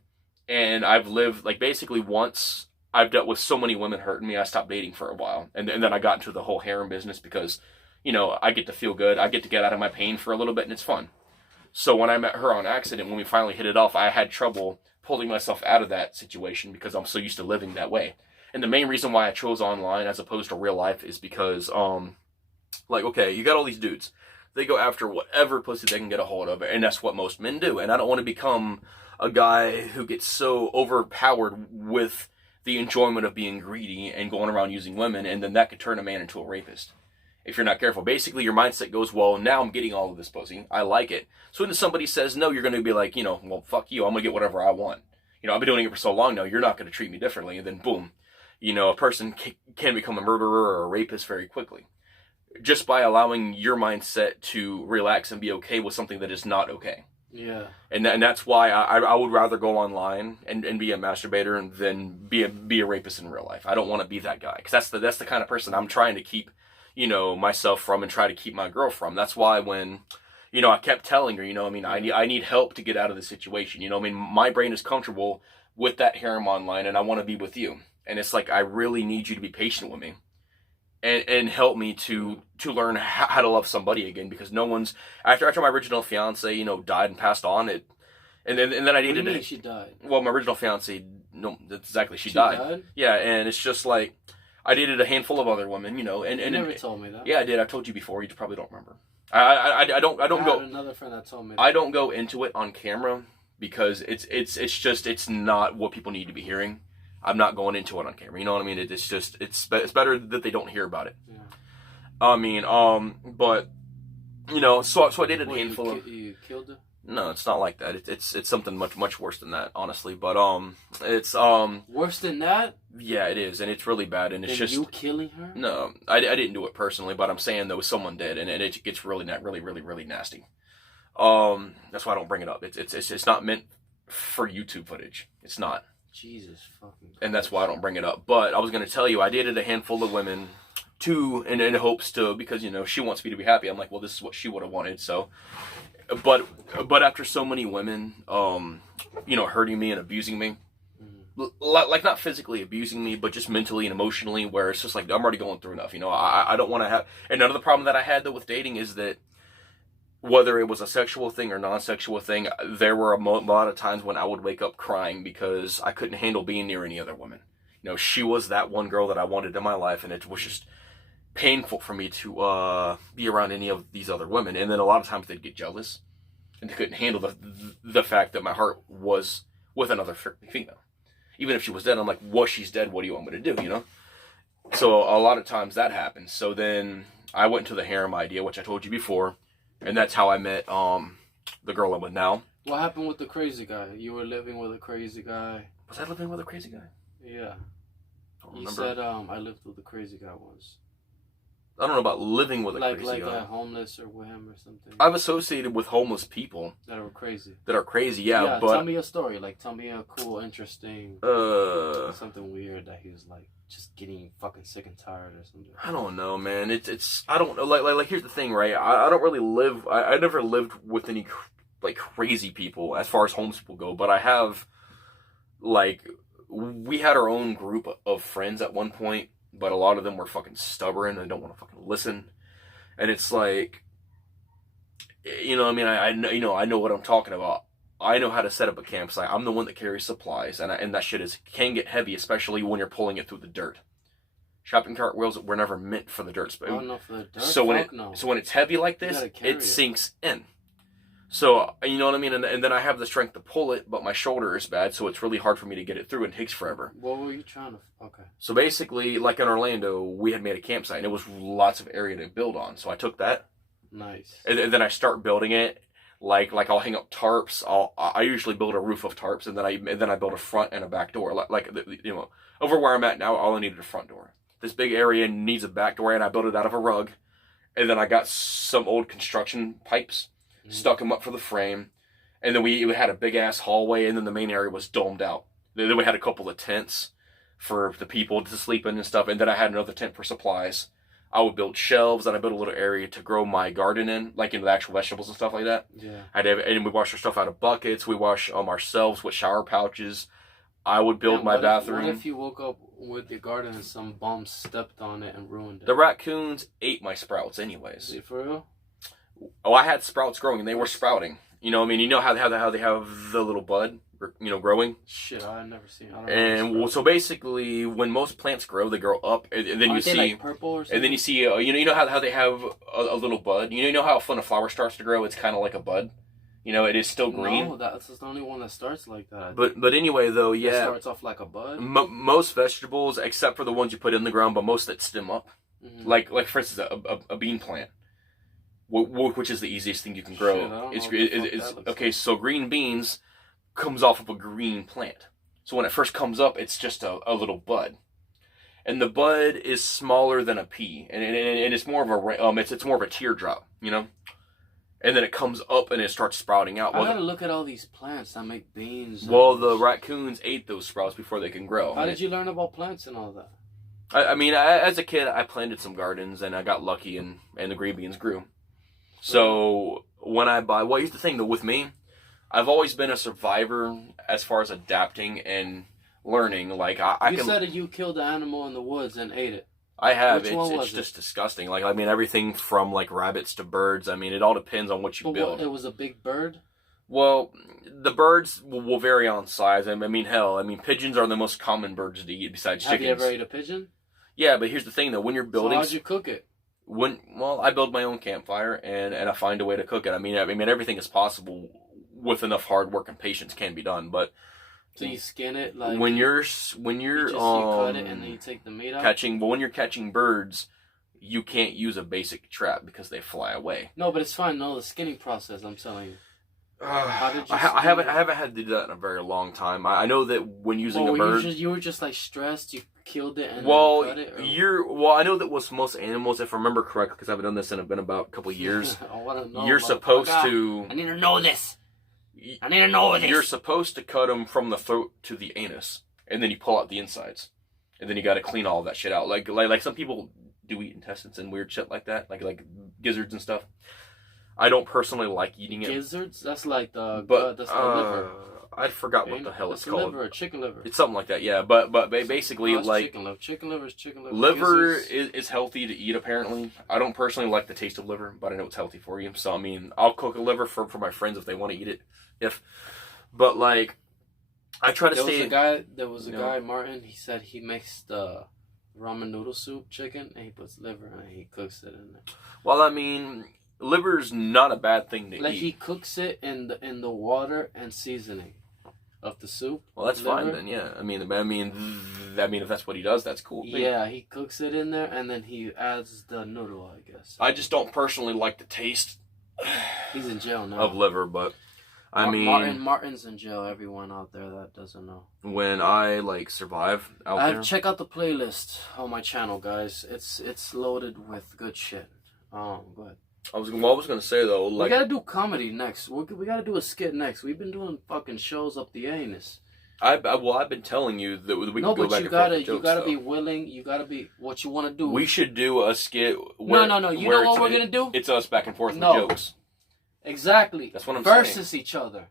and I've lived, like, basically once I've dealt with so many women hurting me, I stopped dating for a while, and then I got into the whole harem business because, I get to feel good, I get to get out of my pain for a little bit, and it's fun. So when I met her on accident, when we finally hit it off, I had trouble pulling myself out of that situation because I'm so used to living that way. And the main reason why I chose online as opposed to real life is because, okay, you got all these dudes. They go after whatever pussy they can get a hold of, and that's what most men do. And I don't want to become a guy who gets so overpowered with the enjoyment of being greedy and going around using women, and then that could turn a man into a rapist. If you're not careful, basically your mindset goes, well, now I'm getting all of this pussy. I like it. So when somebody says no, you're going to be like, well, fuck you. I'm going to get whatever I want. I've been doing it for so long now. You're not going to treat me differently. And then boom, a person can become a murderer or a rapist very quickly. Just by allowing your mindset to relax and be okay with something that is not okay. Yeah. And that's why I would rather go online and be a masturbator than be a rapist in real life. I don't want to be that guy. Because that's the kind of person I'm trying to keep myself from and try to keep my girl from. That's why when, I kept telling her, I need help to get out of the situation. My brain is comfortable with that harem online, and I want to be with you. And it's like, I really need you to be patient with me and help me to learn how to love somebody again, because no one's, after my original fiance, died and passed on, and then I needed to. She died. Well, my original fiance, no, that's exactly, she died. Yeah, and it's just like, I dated a handful of other women, and you never told me that. Yeah, I did. I told you before. You probably don't remember. I don't go. Another friend that told me that. I don't go into it on camera because it's not what people need to be hearing. I'm not going into it on camera. You know what I mean? It's better that they don't hear about it. Yeah. I mean, but so I dated a handful of. You killed her? No, it's not like that. It's something much worse than that, honestly. But it's worse than that. Yeah, it is, and it's really bad. And it's just you killing her. No, I didn't do it personally, but I'm saying though someone did, and it gets really nasty. That's why I don't bring it up. It's not meant for YouTube footage. It's not. Jesus fucking Christ. And that's why I don't bring it up. But I was gonna tell you, I dated a handful of women, in hopes to, because she wants me to be happy. I'm like, well, this is what she would have wanted. So, but after so many women, hurting me and abusing me, like not physically abusing me, but just mentally and emotionally, where it's just like, I'm already going through enough. I don't want to have. And another problem that I had though with dating is that, whether it was a sexual thing or non-sexual thing, there were a lot of times when I would wake up crying because I couldn't handle being near any other women. She was that one girl that I wanted in my life, and it was just painful for me to be around any of these other women. And then a lot of times they'd get jealous, and they couldn't handle the fact that my heart was with another female. Even if she was dead, I'm like, well, she's dead, what do you want me to do, So a lot of times that happens. So then I went into the harem idea, which I told you before. And that's how I met the girl I'm with now. What happened with the crazy guy? You were living with a crazy guy. Was I living with a crazy guy? Yeah. You said I lived with a crazy guy once. I don't know about living with a crazy guy. Like homeless or with him or something. I've associated with homeless people. That are crazy. Yeah, but... tell me a story. Like, tell me a cool, interesting... something weird that he was, like, just getting fucking sick and tired or something. I don't know, man. It's I don't know. Like here's the thing, right? I don't really live... I never lived with any, crazy people as far as homeless people go. But I have, we had our own group of friends at one point. But a lot of them were fucking stubborn and don't want to fucking listen. And it's like, I know what I'm talking about. I know how to set up a campsite. I'm the one that carries supplies, and that shit can get heavy, especially when you're pulling it through the dirt. Shopping cart wheels were never meant for the dirt. Oh, no, for the dirt? So when it's heavy like this, it sinks in. So, you know what I mean? And then I have the strength to pull it, but my shoulder is bad, so it's really hard for me to get it through, and it takes forever. What were you trying to... Okay. So basically, like in Orlando, we had made a campsite, and it was lots of area to build on. So I took that. Nice. And then I start building it. Like I'll hang up tarps. I usually build a roof of tarps, and then I build a front and a back door. Over where I'm at now, all I needed a front door. This big area needs a back door, and I built it out of a rug. And then I got some old construction pipes. Stuck them up for the frame, and then we had a big ass hallway, and then the main area was domed out. Then we had a couple of tents for the people to sleep in and stuff, and then I had another tent for supplies. I would build shelves, and I built a little area to grow my garden in, like the actual vegetables and stuff like that. Yeah. And we wash our stuff out of buckets. We wash ourselves with shower pouches. I would build my bathroom. What if you woke up with your garden and some bum stepped on it and ruined it? The raccoons ate my sprouts anyways. Is it for real? Oh, I had sprouts growing, and they were sprouting. You know what I mean? You know how they have the little bud, growing? Shit, I've never seen it. And so basically, when most plants grow, they grow up, and then Aren't they like purple or something? And then you see, you know how they have a little bud? You know how when a flower starts to grow, it's kind of like a bud? It is still green. No, that's the only one that starts like that. But anyway, though, yeah. It starts off like a bud? Most vegetables, except for the ones you put in the ground, but most that stem up. Mm-hmm. Like for instance, a bean plant. Which is the easiest thing you can grow. Okay, so green beans comes off of a green plant. So when it first comes up, it's just a little bud, and the bud is smaller than a pea, and it's more of a it's more of a teardrop, and then it comes up and it starts sprouting out. I gotta look at all these plants that make beans. Well, the raccoons ate those sprouts before they can grow. How did you learn about plants and all that? I mean, as a kid, I planted some gardens, and I got lucky, and the green beans grew. So when I buy, well, here's the thing though. With me, I've always been a survivor as far as adapting and learning. Like I You can. said that you killed the animal in the woods and ate it. I have. Which one It's was it? just disgusting. Like I mean, everything from like rabbits to birds. I mean, it all depends on what you But build. what, it was a big bird? Well, the birds will vary on size. I mean, hell, I mean, pigeons are the most common birds to eat besides Have chickens. you ever ate a pigeon? Yeah, but here's the thing though. When you're So building, how'd you cook it? I build my own campfire and I find a way to cook it. I mean, everything is possible with enough hard work and patience can be done. But So you skin it like when you're you cut it and then you take the meat out. when you're catching birds, you can't use a basic trap because they fly away. No, but it's fine. No, the skinning process. I'm telling you. How did you? I haven't had to do that in a very long time. I know that when using a bird, you were just like stressed. You killed it and well, then cut it. I know that with most animals, if I remember correctly, because I haven't done this in about a couple of years. I want to know. You're supposed to. I need to know this. I need to know this. You're supposed to cut them from the throat to the anus, and then you pull out the insides, and then you got to clean all of that shit out. Like some people do eat intestines and weird shit like that, like gizzards and stuff. I don't personally like eating it. Gizzards? That's like the that's the liver. I forgot what the hell it's called. Liver, chicken liver. It's something like that, yeah. But basically, No, it's like chicken liver. Chicken liver is chicken liver. liver Gizzards. is healthy to eat. Apparently, I don't personally like the taste of liver, but I know it's healthy for you. So I mean, I'll cook a liver for my friends if they want to eat it. But like, I try to stay. There was a guy, Martin. He said he makes the ramen noodle soup chicken and he puts liver and he cooks it in there. Well, I mean, liver's not a bad thing to Like eat. he cooks it in the water and seasoning of the soup. Well, that's liver. fine then. Yeah, I mean, if that's what he does, that's cool. Yeah, he cooks it in there and then he adds the noodle, I guess. I just don't personally like the taste. He's in jail now. Of liver, but I mean, Martin's in jail. Everyone out there that doesn't know. When I like survive out there, Check out the playlist on my channel, guys. It's loaded with good shit. Go ahead. I was gonna say though, like we gotta do comedy next. We gotta do a skit next. We've been doing fucking shows up the anus. I've been telling you that we can go back and forth with jokes, you gotta be willing. You gotta be what you want to do. We should do a skit. Where, no. You know what we're gonna do? It's us back and forth with jokes. Exactly. That's what I'm saying. Versus each other.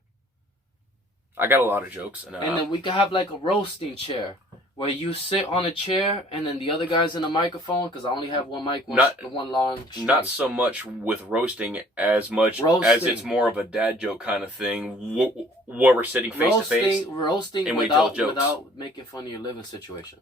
I got a lot of jokes, and then we could have like a roasting chair where you sit on a chair and then the other guy's in a microphone because I only have one mic, one long string. Not so much with roasting as much as it's more of a dad joke kind of thing where we're sitting face to face. Roasting and we tell jokes without making fun of your living situation.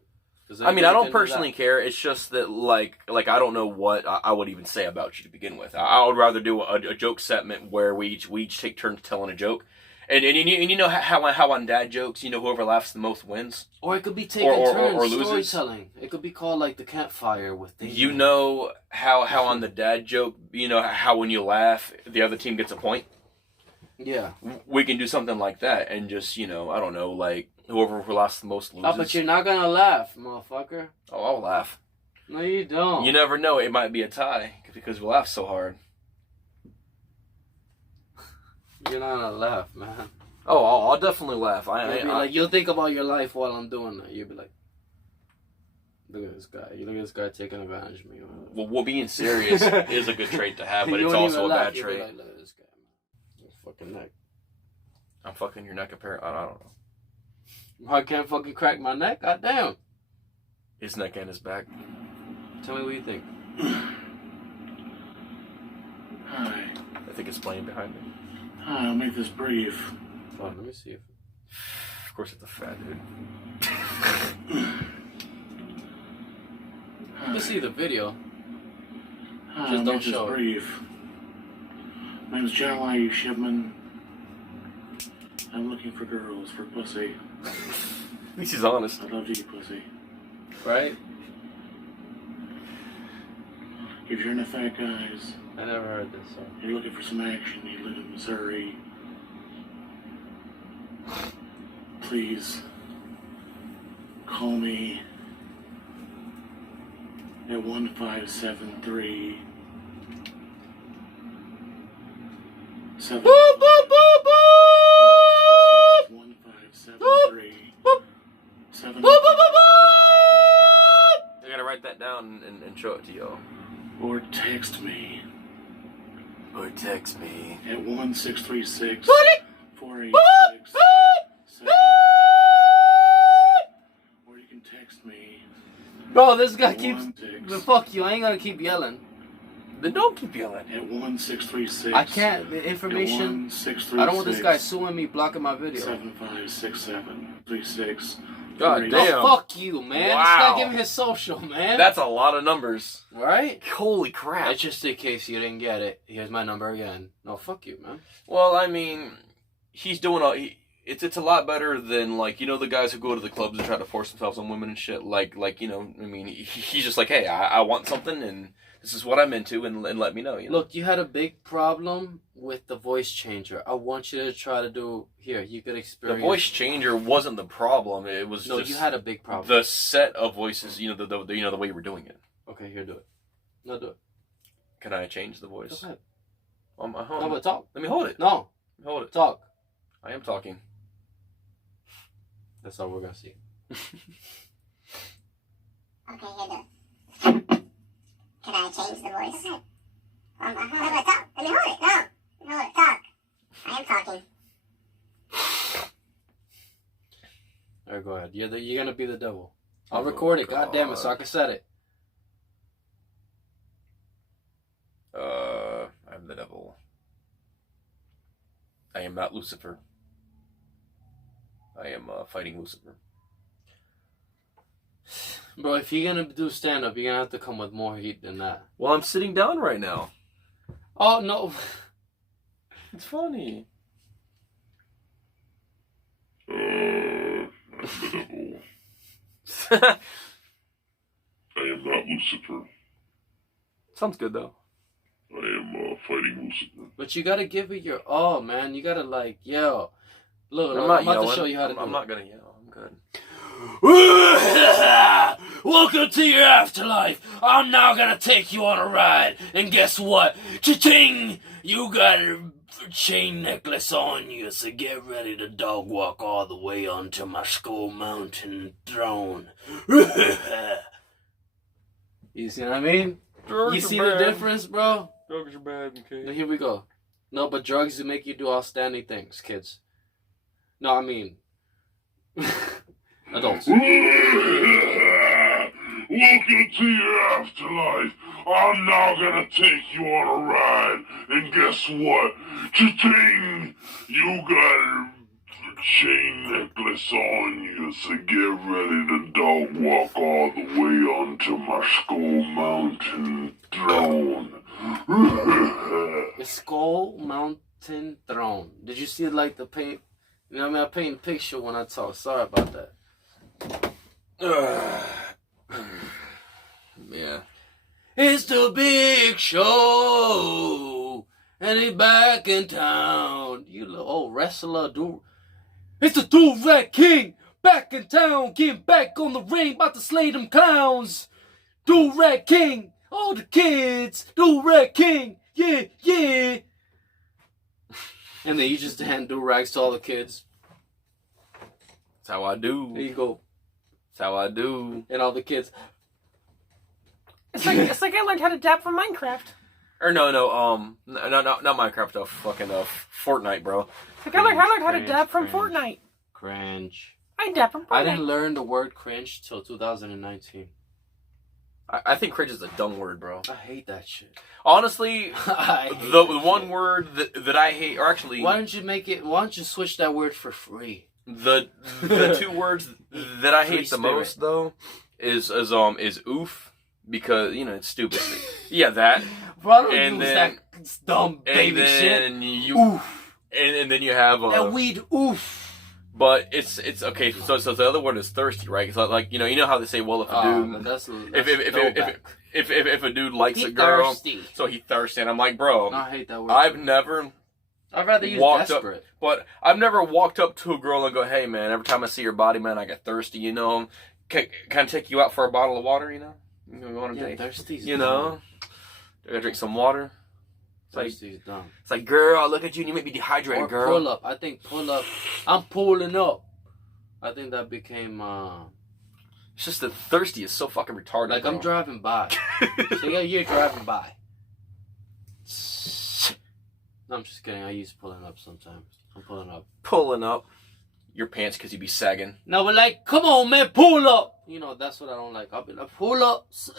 I mean, I don't personally care. It's just that, like I don't know what I would even say about you to begin with. I would rather do a joke segment where we each take turns telling a joke. And you know how on dad jokes, you know, whoever laughs the most wins? Or it could be taking turns or loses. storytelling. It could be called like the campfire with things. You know how on the dad joke, you know how when you laugh, the other team gets a point? Yeah. We can do something like that and just, you know, I don't know, like whoever laughs the most loses. Oh, but you're not gonna laugh, motherfucker. Oh, I'll laugh. No, you don't. You never know. It might be a tie because we laugh so hard. You're not gonna laugh, man. Oh, I'll definitely laugh. You'll think about your life while I'm doing that. You'll be like, look at this guy. You look at this guy taking advantage of me. Well, being serious is a good trait to have, but it's also a bad trait. Like, look at this guy, man. Your fucking neck. I'm fucking your neck apparently. I don't know. I can't fucking crack my neck. God damn. His neck and his back. Tell me what you think. Hi. I think it's playing behind me. Hi, I'll make this brief. Oh, let me see if... Of course it's a fat dude. You can see the video. Hi, Just I'll don't make this show it. brief. My name's Jeremiah Shipman. I'm looking for girls for pussy. At least he's honest. I love to eat pussy. Right? If you're into fat guys, I never heard this song. you're looking for some action, you live in Missouri, please call me at 1573 7 Boop, boop, boop, boop! 1573 7 Boop, boop, boop, boop! I gotta write that down and show it to y'all. or text me Or text me. At 1636 What? 486 or you can text me. Bro, this guy keeps... 16 Fuck you, I ain't gonna keep yelling. Then don't keep yelling. At 1636. I can't. The information... I don't want this guy suing me, blocking my video. 756736. God damn. Oh, fuck you, man. Wow. This guy give me his social, man. That's a lot of numbers. Right? Holy crap. That's just in case you didn't get it. Here's my number again. No, fuck you, man. Well, I mean, he's doing all... It's a lot better than, like, you know, the guys who go to the clubs and try to force themselves on women and shit. Like you know, I mean, he's just like, hey, I want something, and this is what I'm into, and let me know, you know? Look, you had a big problem with the voice changer. I want you to try to do... Here, you could experience... The voice changer wasn't the problem. It was No, just... you had a big problem. The set of voices, you know, the you know, the way you were doing it. Okay, here, do it. No, do it. Can I change the voice? Go ahead. Hold No, on. but talk. Let me hold it. No, Hold it. talk. I am talking. That's all we're gonna see. Okay, here, do it. Can I change the voice? No, but talk. Let me hold it. No. Hold it. Talk. I am talking. Alright, go ahead. You're gonna be the devil. I'll Oh, record it. God damn it, so I can set it. I'm the devil. I am not Lucifer. I am fighting Lucifer. Bro, if you're gonna do stand-up, you're gonna have to come with more heat than that. Well, I'm sitting down right now. Oh, no. It's funny. I'm the devil. I am not Lucifer. Sounds good, though. I am fighting Lucifer. But you gotta give it your all, man. You gotta, like, yo. Look, I'm not about yelling. to show you how to do I'm it. not gonna yell. I'm good. Welcome to your afterlife. I'm now gonna take you on a ride. And guess what? Cha-ching! You got a chain necklace on you, so get ready to dog walk all the way onto my Skull Mountain throne. You see what I mean? You see the difference, bro? Drugs are bad, okay? Here we go. No, but drugs make you do outstanding things, kids. No, I mean... adults. Welcome to your afterlife. I'm now gonna take you on a ride. And guess what? Cha-ching! You got a chain necklace on you, so get ready to dog walk all the way onto my Skull Mountain throne. The Skull Mountain throne. Did you see like the paint? You know what I mean? I paint a picture when I talk. Sorry about that. Yeah. It's the big show, and he's back in town. You little old wrestler, dude. It's the Do-Rag King, back in town, getting back on the ring, about to slay them clowns. Do-Rag King, all the kids, Do-Rag King, yeah, yeah. And then you just hand do-rags to all the kids. That's how I do. There you go. That's how I do. And all the kids. It's like I learned how to dab from Minecraft. Or no, not Minecraft, fucking Fortnite, bro. It's like I learned how to dab from Cringe. Fortnite. Cringe. I dab from Fortnite. I didn't learn the word cringe till 2019. I think cringe is a dumb word, bro. I hate that shit. Honestly, I hate the that one shit. word that I hate, or actually, Why don't you switch that word for free? the two words that I Free hate the spirit. most though is oof, because you know it's stupid. Yeah, that. Bro, I don't And use then- that dumb baby and shit. then you Oof. and then you have That weed oof. but it's okay. So the other word is thirsty, right? So like you know how they say, well, if a dude That's if a dude likes he a girl, thirsty. so he thirsty, and I'm like, bro, I hate that word. I've never I'd rather use walked up, desperate. but I've never walked up to a girl and go, hey man, every time I see your body, man, I get thirsty. You know, can I take you out for a bottle of water? You know, you want to Yeah, date? thirsty's You dumb. know, I gotta drink some water. Thirsty's dumb. It's like, girl, I look at you and you make me dehydrated, Or girl. pull up. I think pull up. I'm pulling up. I think that became It's just that thirsty is so fucking retarded. like bro. I'm driving by. So yeah, you're driving by. No, I'm just kidding. I use pulling up sometimes. I'm pulling up. Pulling up your pants because you be sagging. No, but like, come on, man, pull up. You know, that's what I don't like. I'll be like, pull up. It's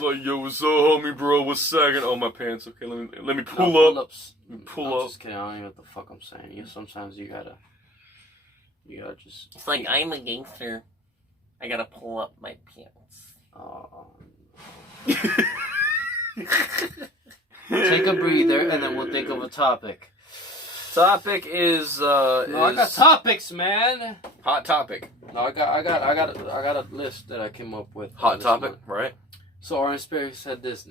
like, yo, what's up, homie, bro? What's sagging? Oh, my pants. Okay, let me pull No, up. pull-ups. Pull I'm up. just kidding. I don't know what the fuck I'm saying. You sometimes you gotta just. It's like I'm a gangster. I gotta pull up my pants. Take a breather, and then we'll think of a topic. Topic is No, I got topics, man. hot topic. No, I got a list that I came up with. Hot this topic, month. right? So Orange Spirit said this.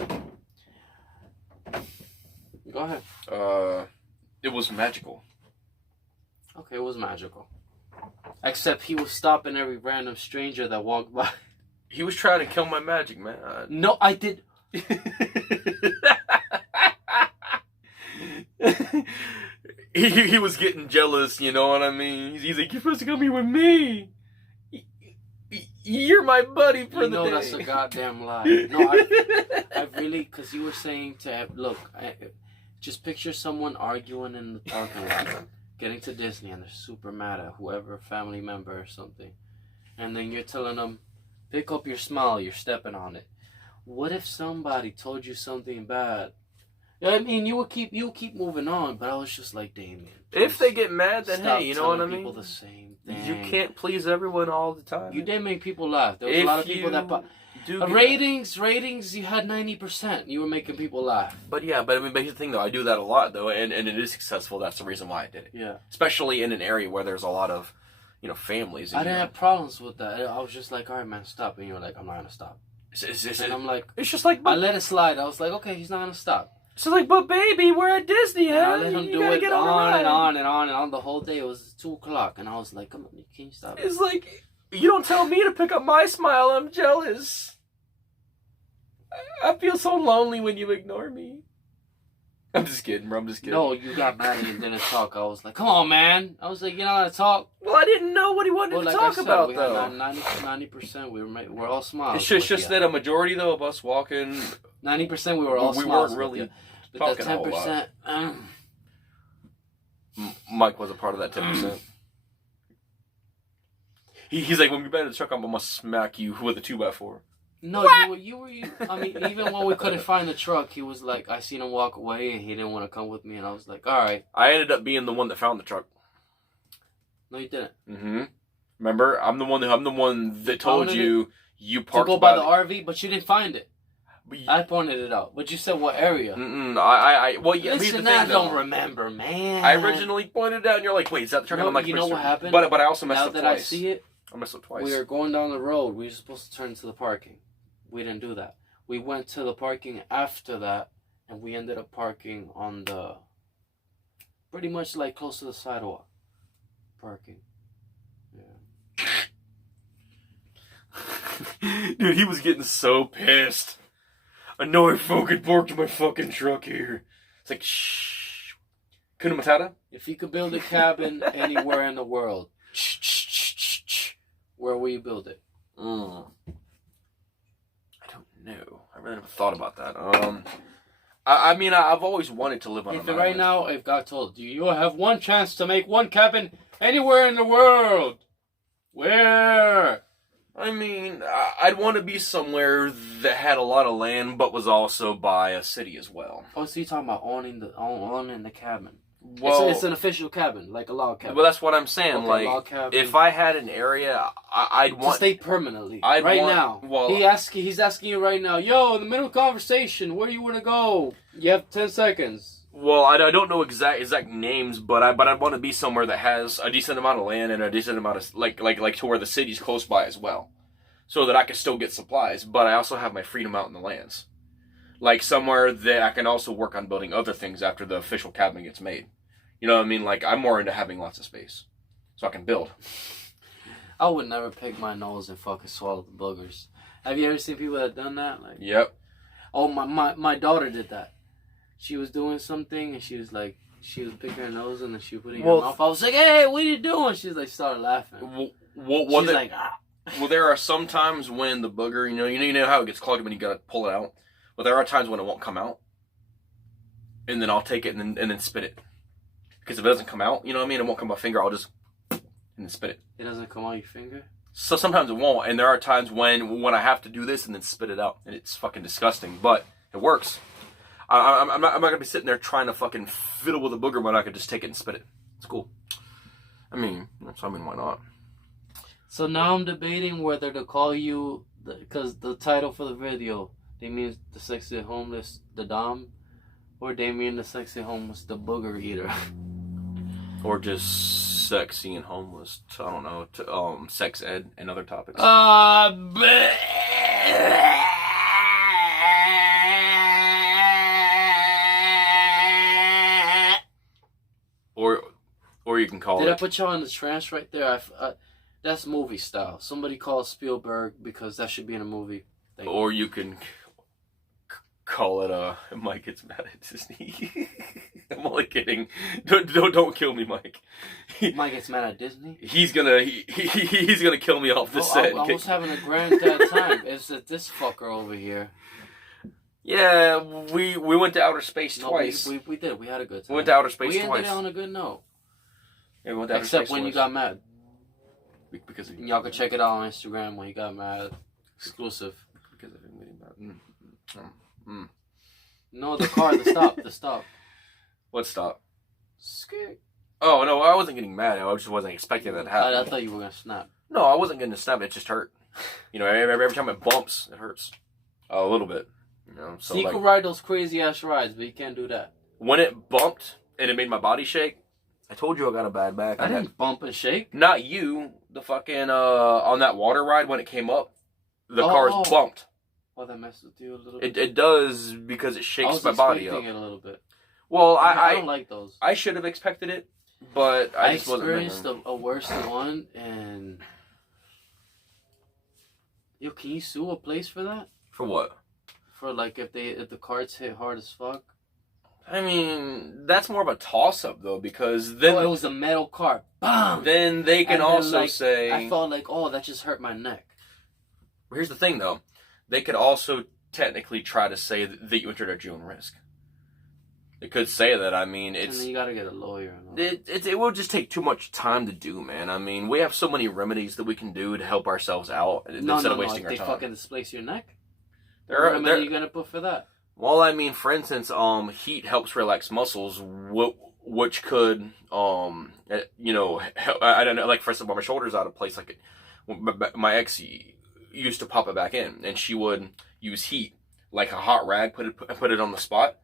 Go ahead. It was magical. Okay, it was magical. Except he was stopping every random stranger that walked by. He was trying to kill my magic, man. No, I did. he was getting jealous, you know what I mean? He's like, you're supposed to come here with me. You're my buddy for the day. That's a goddamn lie. No, I really, because you were saying to look, just picture someone arguing in the parking lot, getting to Disney, and they're super mad at whoever, family member or something, and then you're telling them, pick up your smile, you're stepping on it. What if somebody told you something bad? I mean, you would keep moving on, but I was just like, Damien. If they get mad, then stop hey, you know what I telling mean? people the same thing. You can't please everyone all the time. You did make people laugh. There was a lot of people that. Ratings, you had 90%. You were making people laugh. But I mean, here's the thing, though. I do that a lot, though, and it is successful. That's the reason why I did it. Yeah. Especially in an area where there's a lot of, families. And, I didn't have problems with that. I was just like, all right, man, stop. And you were like, I'm not going to stop. And I'm like, it's just like, I let it slide. I was like, okay, he's not going to stop. So like, but baby, we're at Disney, huh? And I let him do it on and on and on and on the whole day. It was 2 o'clock, and I was like, come on, can you stop? It's like, you don't tell me to pick up my smile. I'm jealous. I feel so lonely when you ignore me. I'm just kidding, bro. I'm just kidding. No, you got mad and didn't talk. I was like, come on, man. I was like, you know how to talk. Well, I didn't know what he wanted to talk about, we though. Had 90%. We're all smiles. It's just that a majority, though, of us walking... 90% we were all we smiles. Weren't really but talking that a whole 10%... Mike was a part of that 10%. He's like, when we get in the truck, I'm going to smack you with a 2x4. No, you were. I mean, even when we couldn't find the truck, he was like, I seen him walk away, and he didn't want to come with me, and I was like, all right. I ended up being the one that found the truck. No, you didn't. Mm-hmm. Remember, I'm the one that told you parked to go by the RV, but you didn't find it. I pointed it out, but you said what area? Well, yeah. Listen, I don't remember, man. I originally pointed it out, and you're like, wait, is that the truck? No, I'm like, you know what happened? But I also messed now up that twice. I see it, I messed up twice. We were going down the road. We were supposed to turn to the parking. We didn't do that. We went to the parking after that, and we ended up parking on the, pretty much like close to the sidewalk. Parking. Yeah. Dude, he was getting so pissed. I know I fucking parked my fucking truck here. It's like, shh. Kuna Matata? If you could build a cabin anywhere in the world, where will you build it? I don't know. I really never thought about that. I mean, I've always wanted to live on an island. Right now, if God told you, you have one chance to make one cabin anywhere in the world. Where? I mean, I'd want to be somewhere that had a lot of land, but was also by a city as well. Oh, so you're talking about owning the cabin? Well, it's an official cabin, like a log cabin. Well, that's what I'm saying. Okay, like, if I had an area, I'd want to stay permanently. Now. Well, he's asking you right now. Yo, in the middle of conversation, where you want to go? You have 10 seconds. Well, I don't know exact names, but I want to be somewhere that has a decent amount of land and a decent amount of like to where the city's close by as well, so that I can still get supplies, but I also have my freedom out in the lands, like somewhere that I can also work on building other things after the official cabin gets made. You know what I mean? Like, I'm more into having lots of space, so I can build. I would never pick my nose and fucking swallow the boogers. Have you ever seen people that done that? Like, yep. Oh, my daughter did that. She was doing something, and she was picking her nose, and then she was putting her mouth. I was like, hey, what are you doing? She's like, started laughing. She's like, ah. Well, there are some times when the booger, you know how it gets clogged when you gotta pull it out? Well, there are times when it won't come out. and then I'll take it and then spit it. Because if it doesn't come out, you know what I mean, it won't come out my finger. I'll just and then spit it. It doesn't come out your finger? So sometimes it won't, and there are times when I have to do this and then spit it out, and it's fucking disgusting, but it works. I'm not gonna be sitting there trying to fucking fiddle with a booger when I could just take it and spit it. It's cool. I mean, why not? So now I'm debating whether to call you, because the title for the video, Damien the Sexy Homeless, the Dom, or Damien the Sexy Homeless, the Booger Eater. Or just sexy and homeless. I don't know. Sex ed and other topics. Or you can call Did it. I put y'all in the Trenche right there? That's movie style. Somebody called Spielberg because that should be in a movie. Or you can call it Mike gets mad at Disney. I'm only kidding. Don't kill me, Mike. Mike gets mad at Disney. He's gonna kill me off the set. I was having a granddad time. It's this fucker over here. Yeah, we went to outer space twice. We did. We had a good time. We went to outer space we twice. ended it on a good note. Yeah, we went to outer Except space when twice. you got mad. Because of, Y'all can check it out on Instagram when you got mad. Exclusive. because of him getting mad. No, the stop. What stop? Scared. Oh no, I wasn't getting mad. I just wasn't expecting that to happen. I thought you were gonna snap. No, I wasn't getting to snap. It just hurt. You know, every time it bumps, it hurts a little bit. You know, so You like, can ride those crazy ass rides, but you can't do that. when it bumped and it made my body shake, I told you I got a bad back. I didn't bump and shake. Not you. The fucking on that water ride when it came up, the cars bumped. Oh, that messed with you a little bit. It does because it shakes my body up. I was expecting it a little bit. Well, I don't like those. I should have expected it, but I just wasn't. I experienced a worse one, and yo, can you sue a place for that? For what? For like if the carts hit hard as fuck. I mean, that's more of a toss-up though, because then it was a metal cart. Bam! Then they can also like, say. I felt like, oh, that just hurt my neck. Here's the thing, though. They could also technically try to say that you entered at your own risk. They could say that. I mean, it's. And then you gotta get a lawyer. It will just take too much time to do, man. I mean, we have so many remedies that we can do to help ourselves out instead of wasting our they time. fucking displace your neck. What remedy are you gonna put for that? Well, I mean, for instance, heat helps relax muscles, which could, you know, help, I don't know, like for instance, when my shoulder's out of place, like my ex used to pop it back in, and she would use heat, like a hot rag, put it on the spot,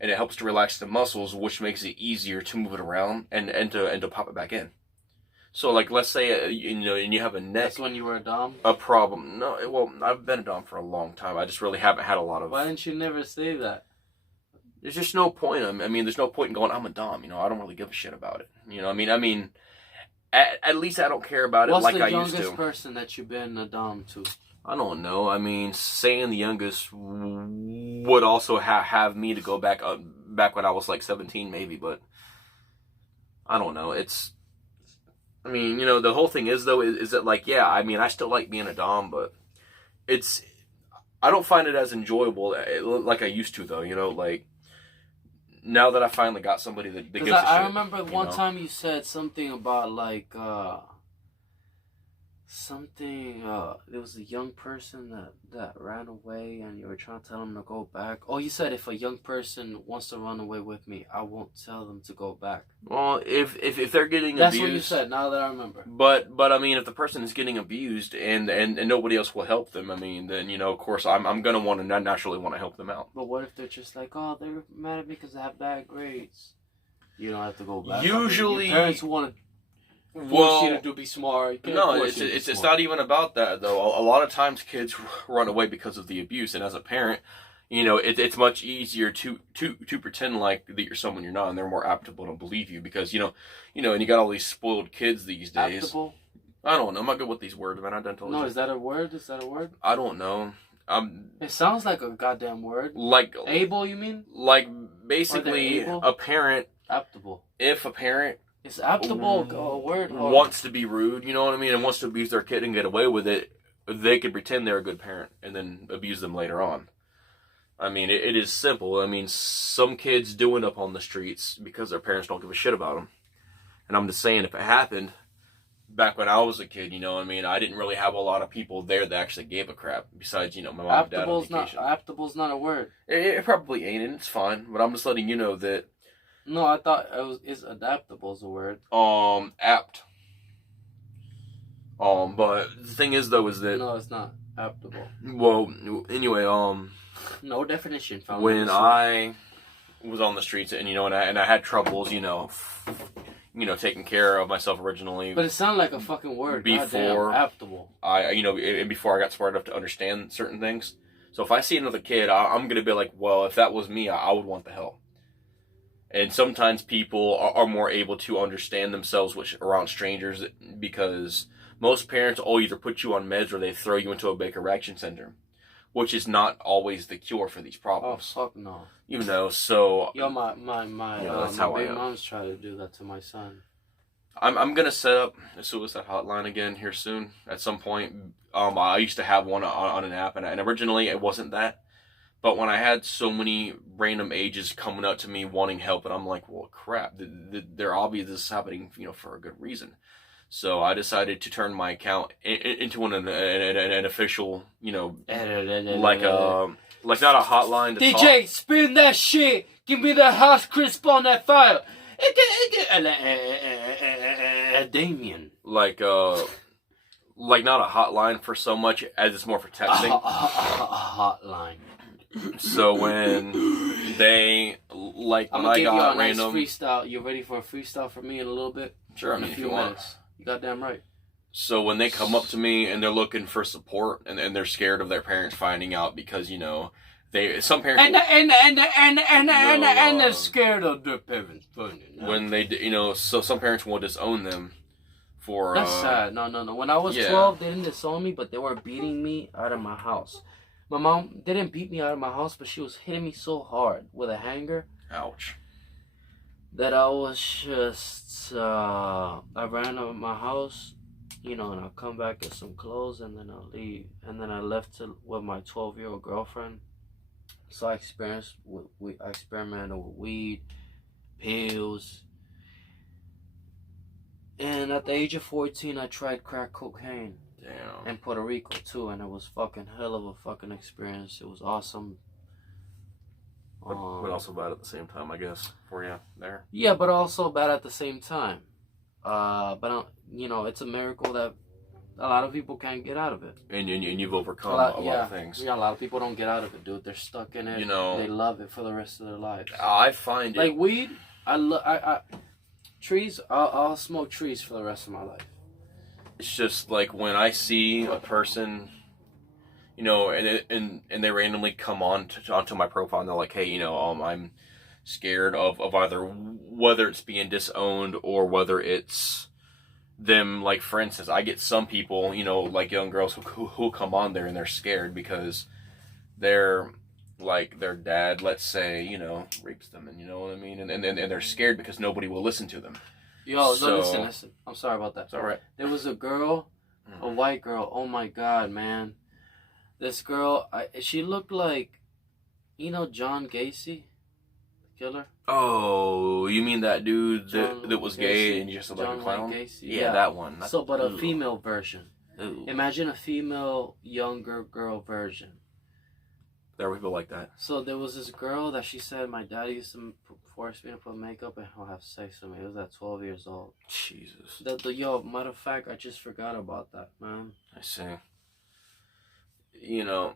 and it helps to relax the muscles, which makes it easier to move it around and to pop it back in. So, like, let's say, you know, and you have a neck. That's when you were a dom? A problem. No, well, I've been a dom for a long time. I just really haven't had a lot of. Why didn't you never say that? There's just no point. I mean, there's no point in going, I'm a dom. You know, I don't really give a shit about it. You know, I mean, at least I don't care about it like I used to. What's the youngest person that you've been a dom to? I don't know. I mean, saying the youngest would also have me to go back when I was like 17, maybe, but I don't know. I mean, you know, the whole thing is, though, is that, like, yeah, I mean, I still like being a dom, but I don't find it as enjoyable like I used to, though, you know, like, now that I finally got somebody that gives a shit. I remember one time you said something about, like, there was a young person that ran away and you were trying to tell them to go back. Oh, you said if a young person wants to run away with me, I won't tell them to go back. Well, if they're getting That's abused. That's what you said, now that I remember. But I mean, if the person is getting abused and nobody else will help them, I mean, then, you know, of course, I'm going to want to naturally want to help them out. But what if they're just like, oh, they're mad at me because I have bad grades? You don't have to go back. Usually. Your parents want to force you to be smart. No, it's not even about that, though. A lot of times kids run away because of the abuse, and as a parent, you know, it's much easier to pretend like that you're someone you're not, and they're more apt to believe you because, you know, and you got all these spoiled kids these days. Aptable? I don't know. I'm not good with these words, man. No, is that a word? I don't know. It sounds like a goddamn word. Like able, you mean? Like basically a parent. Aptable. If a parent. Is aptable a word? Or wants to be rude, you know what I mean, and wants to abuse their kid and get away with it, they could pretend they're a good parent and then abuse them later on. I mean, it is simple. I mean, some kids do end up on the streets because their parents don't give a shit about them. And I'm just saying, if it happened back when I was a kid, you know what I mean? I didn't really have a lot of people there that actually gave a crap besides, you know, my mom and dad on vacation. Aptable's not a word. It probably ain't, and it's fine. But I'm just letting you know that. No, I thought is adaptable's a word. Apt. But the thing is, though, is that... No, it's not. Aptable. Well, anyway, No definition found. when I was on the streets, and, you know, and I had troubles, you know, taking care of myself originally. But it sounded like a fucking word. Before aptable. And before I got smart enough to understand certain things. So if I see another kid, I'm gonna be like, well, if that was me, I would want the help. And sometimes people are more able to understand themselves around strangers because most parents will either put you on meds or they throw you into a Baker Action Center, which is not always the cure for these problems. Oh, fuck no. You know, so... Yo, my that's how big I am. mom's trying to do that to my son. I'm going to set up a suicide hotline again here soon at some point. I used to have one on an app, and originally it wasn't that. But when I had so many random ages coming up to me wanting help, and I'm like, well, crap, they're obviously this is happening, you know, for a good reason. So I decided to turn my account into an official, you know, like not a hotline to DJ, talk. spin that shit. Give me the house crisp on that file. Damien. Like not a hotline for so much as it's more for texting. A hotline. So when they when I got random freestyle. You ready for a freestyle from me in a little bit? Sure, I mean, if you want. You goddamn right. So when they come up to me and they're looking for support and they're scared of their parents finding out because, you know, some parents and they're scared of their parents finding out. When they, you know, so some parents will disown them for that's sad. No. When I was 12, they didn't disown me, but they were beating me out of my house. My mom didn't beat me out of my house, but she was hitting me so hard with a hanger. Ouch. That I was just, I ran out of my house, you know, and I'll come back, get some clothes, and then I'll leave. And then I left with my 12-year-old girlfriend. So I experimented with weed, pills. And at the age of 14, I tried crack cocaine. Damn. In Puerto Rico, too, and it was fucking hell of a fucking experience. It was awesome. But also bad at the same time, I guess, for you there. Yeah, but also bad at the same time. But you know, it's a miracle that a lot of people can't get out of it. And you've overcome a lot of things. Yeah, a lot of people don't get out of it, dude. They're stuck in it. You know, they love it for the rest of their lives. I find like weed. Trees. I'll smoke trees for the rest of my life. It's just like when I see a person, you know, and they randomly come onto my profile and they're like, hey, you know, I'm scared of either whether it's being disowned or whether it's them. Like, for instance, I get some people, you know, like young girls who come on there and they're scared because they're like their dad, let's say, you know, rapes them, and you know what I mean, and they're scared because nobody will listen to them. Yo, no, listen. I'm sorry about that. It's all right. There was a girl, a white girl. Oh my God, man. This girl, she looked like, you know, John Gacy, killer. Oh, you mean that dude that was gay and just like a clown? Gacy. Yeah, that one. So, but a female version. Ooh. Imagine a female, younger girl version. There were people like that. So there was this girl that she said my dad used to force me to put makeup and he'll have sex with me. It was at 12 years old. Jesus. Yo, matter of fact, I just forgot about that, man. I see. You know,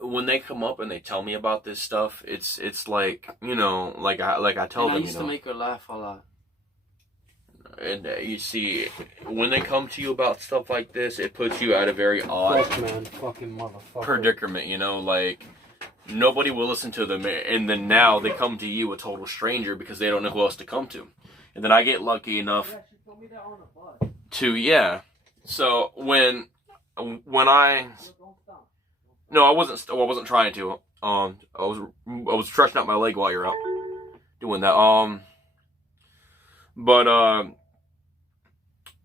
when they come up and they tell me about this stuff, it's like, you know, like I tell them, I used to make her laugh a lot. And you see, when they come to you about stuff like this, it puts you at a very odd fucking motherfucker predicament, you know, like nobody will listen to them, and then now they come to you, a total stranger, because they don't know who else to come to. And then I get lucky enough to, so when I wasn't trying to, I was stretching out my leg while you're out doing that,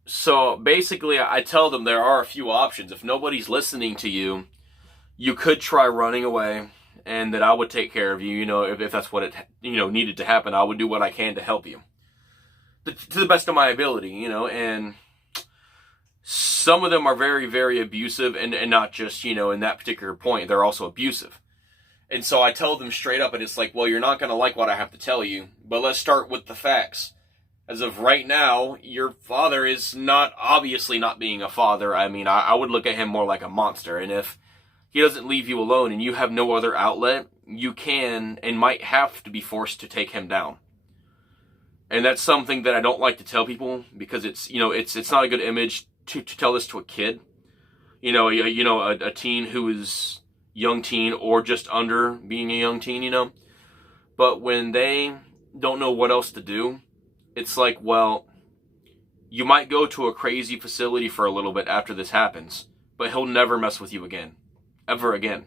so basically I tell them there are a few options. If nobody's listening to you, you could try running away. and that I would take care of you, if that's what it, needed to happen. I would do what I can to help you. To the best of my ability, and some of them are very, very abusive, and not just, in that particular point, they're also abusive. And so I tell them straight up, and it's like, well, you're not going to like what I have to tell you, but let's start with the facts. As of right now, your father is obviously not being a father. I mean, I would look at him more like a monster, and if he doesn't leave you alone and you have no other outlet, you can and might have to be forced to take him down. And that's something that I don't like to tell people, because it's not a good image to tell this to a kid. A teen who is young teen or just under being a young teen, But when they don't know what else to do, it's like, well, you might go to a crazy facility for a little bit after this happens, but he'll never mess with you again. Ever again.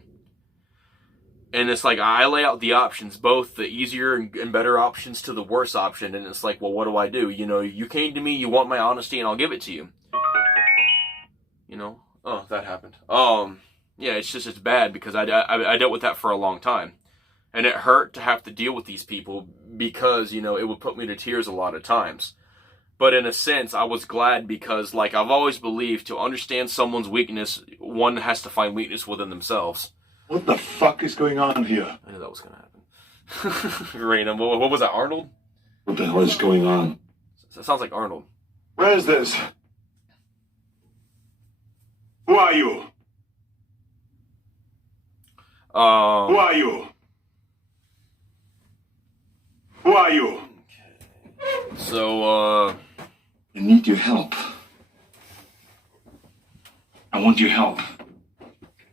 And it's like, I lay out the options, both the easier and better options to the worse option. And it's like, well, what do I do? You came to me, you want my honesty, and I'll give it to you. Oh, that happened. Yeah, it's bad, because I dealt with that for a long time. And it hurt to have to deal with these people, because, it would put me to tears a lot of times. But in a sense, I was glad, because, like I've always believed, to understand someone's weakness, one has to find weakness within themselves. What the fuck is going on here? I knew that was going to happen. Random. What was that, Arnold? What the hell is going on? That sounds like Arnold. Where is this? Who are you? Who are you? Who are you? So, I need your help. I want your help.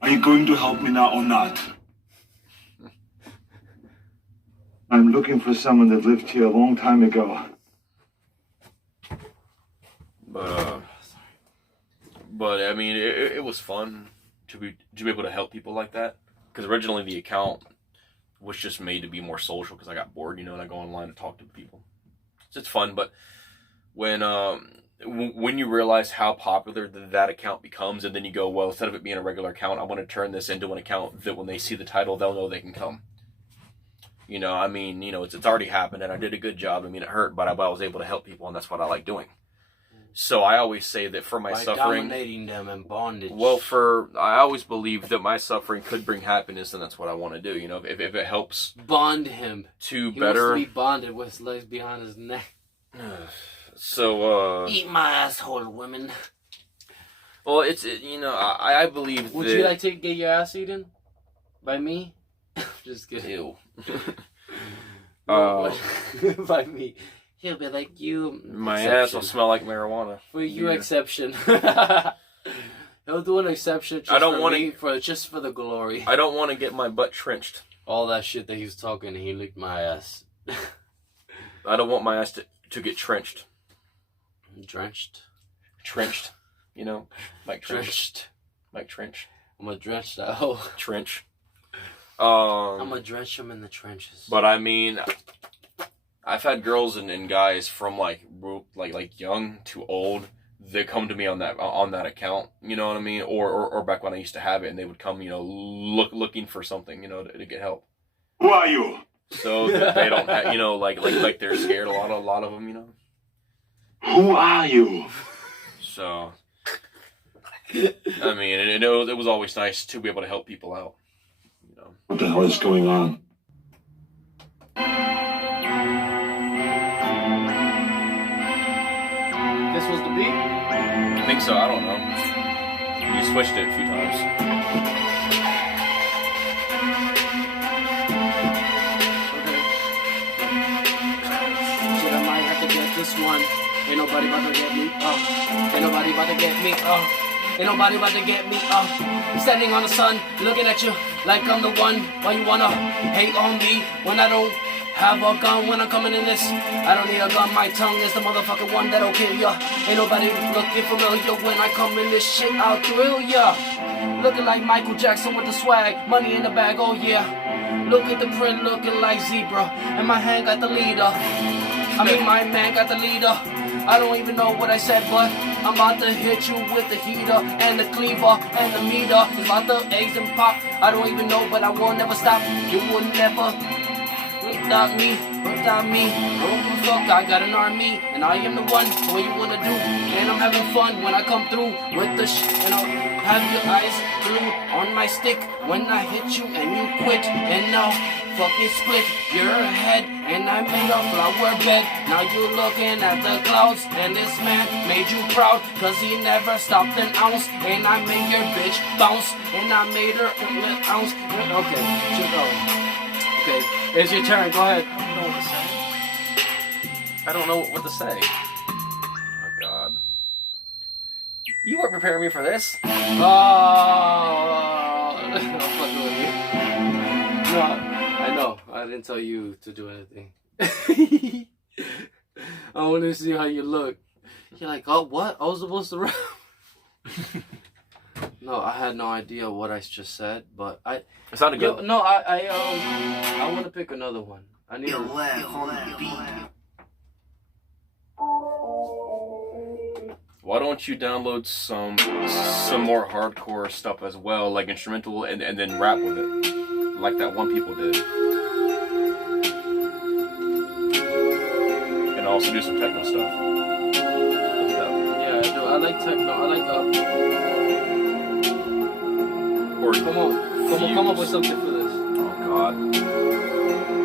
Are you going to help me now or not? I'm looking for someone that lived here a long time ago. But I mean, it was fun to be able to help people like that. Because originally the account was just made to be more social, because I got bored, and I go online and talk to people. So it's fun, but when you realize how popular that account becomes, and then you go, well, instead of it being a regular account, I want to turn this into an account that when they see the title, they'll know they can come. It's already happened, and I did a good job. I mean, it hurt, but I was able to help people, and that's what I like doing. So I always say that for my suffering, dominating them in bondage. Well, I always believe that my suffering could bring happiness, and that's what I want to do. If it helps bond him to he better wants to be bonded with his legs behind his neck. So eat my asshole, women. Well, I believe. Would you like to get your ass eaten by me? Just kidding. Ew. By me. He'll be like, you. My ass will smell like marijuana. For you, exception. He'll do an exception just just for the glory. I don't want to get my butt trenched. All that shit that he was talking, he licked my ass. I don't want my ass to get trenched. Drenched? Trenched. Like drenched. Like trench. I'm gonna drench that hole. Trench. I'm gonna drench him in the trenches. But I mean, I've had girls and guys from like young to old. They come to me on that account, you know what I mean, or back when I used to have it, and they would come, looking for something, to get help. Who are you? So that they don't have, like they're scared. A lot of them, Who are you? So, I mean, it was always nice to be able to help people out, What the hell is going on? This was the beat? I think so. I don't know. You switched it a few times. Shit, I might have to get this one. Ain't nobody about to get me. Ain't nobody about to get me. Ain't nobody about to get me. Standing on the sun, looking at you like I'm the one. Why you wanna hate on me when I don't have a gun when I'm coming in this? I don't need a gun, my tongue is the motherfucking one that'll kill ya. Ain't nobody looking familiar when I come in this shit, I'll thrill ya. Looking like Michael Jackson with the swag, money in the bag, oh yeah. Look at the print looking like zebra, and my man got the leader. I don't even know what I said, but I'm about to hit you with the heater and the cleaver and the meter. It's about the eggs and pop. I don't even know, but I won't never stop. You will never without me. I don't give a fuck, I got an army, and I am the one, what you wanna do, and I'm having fun when I come through with the and I'll have your eyes blue on my stick, when I hit you and you quit, and now, fucking split your head, and I made a flower bed, now you looking at the clouds, and this man made you proud, cause he never stopped an ounce, and I made your bitch bounce, and I made her an ounce, okay, keep going, okay, it's your turn, go ahead. I don't know what to say. Oh God. You weren't preparing me for this. Oh, I'm fucking with you. No, I know. I didn't tell you to do anything. I want to see how you look. You're like, oh, what? I was supposed to rap. No, I had no idea what I just said, but I. It sounded good. No, I want to pick another one. I need a laugh on the beat. Why don't you download some more hardcore stuff as well, like instrumental, and then rap with it, like that one people did, and also do some techno stuff. Yeah, I do. I like techno. I like Or come up with something for this. Oh God,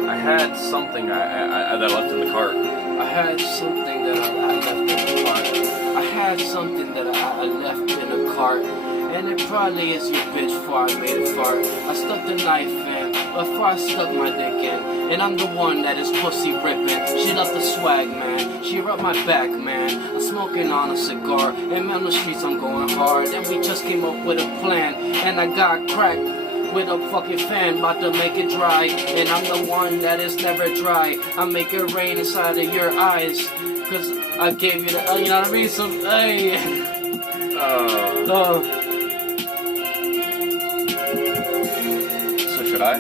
I had something I that I left in the cart. I had something that I left in the cart. I had something that I left in the cart. And it probably is your bitch before I made it fart. I stuck the knife in before I stuck my dick in. And I'm the one that is pussy ripping. She loves the swag, man. She rubbed my back, man. I'm smoking on a cigar. And on the streets I'm going hard. And we just came up with a plan. And I got cracked with a fucking fan, about to make it dry. And I'm the one that is never dry. I make it rain inside of your eyes, cause I gave you the, you know what I mean? So, hey. So should I?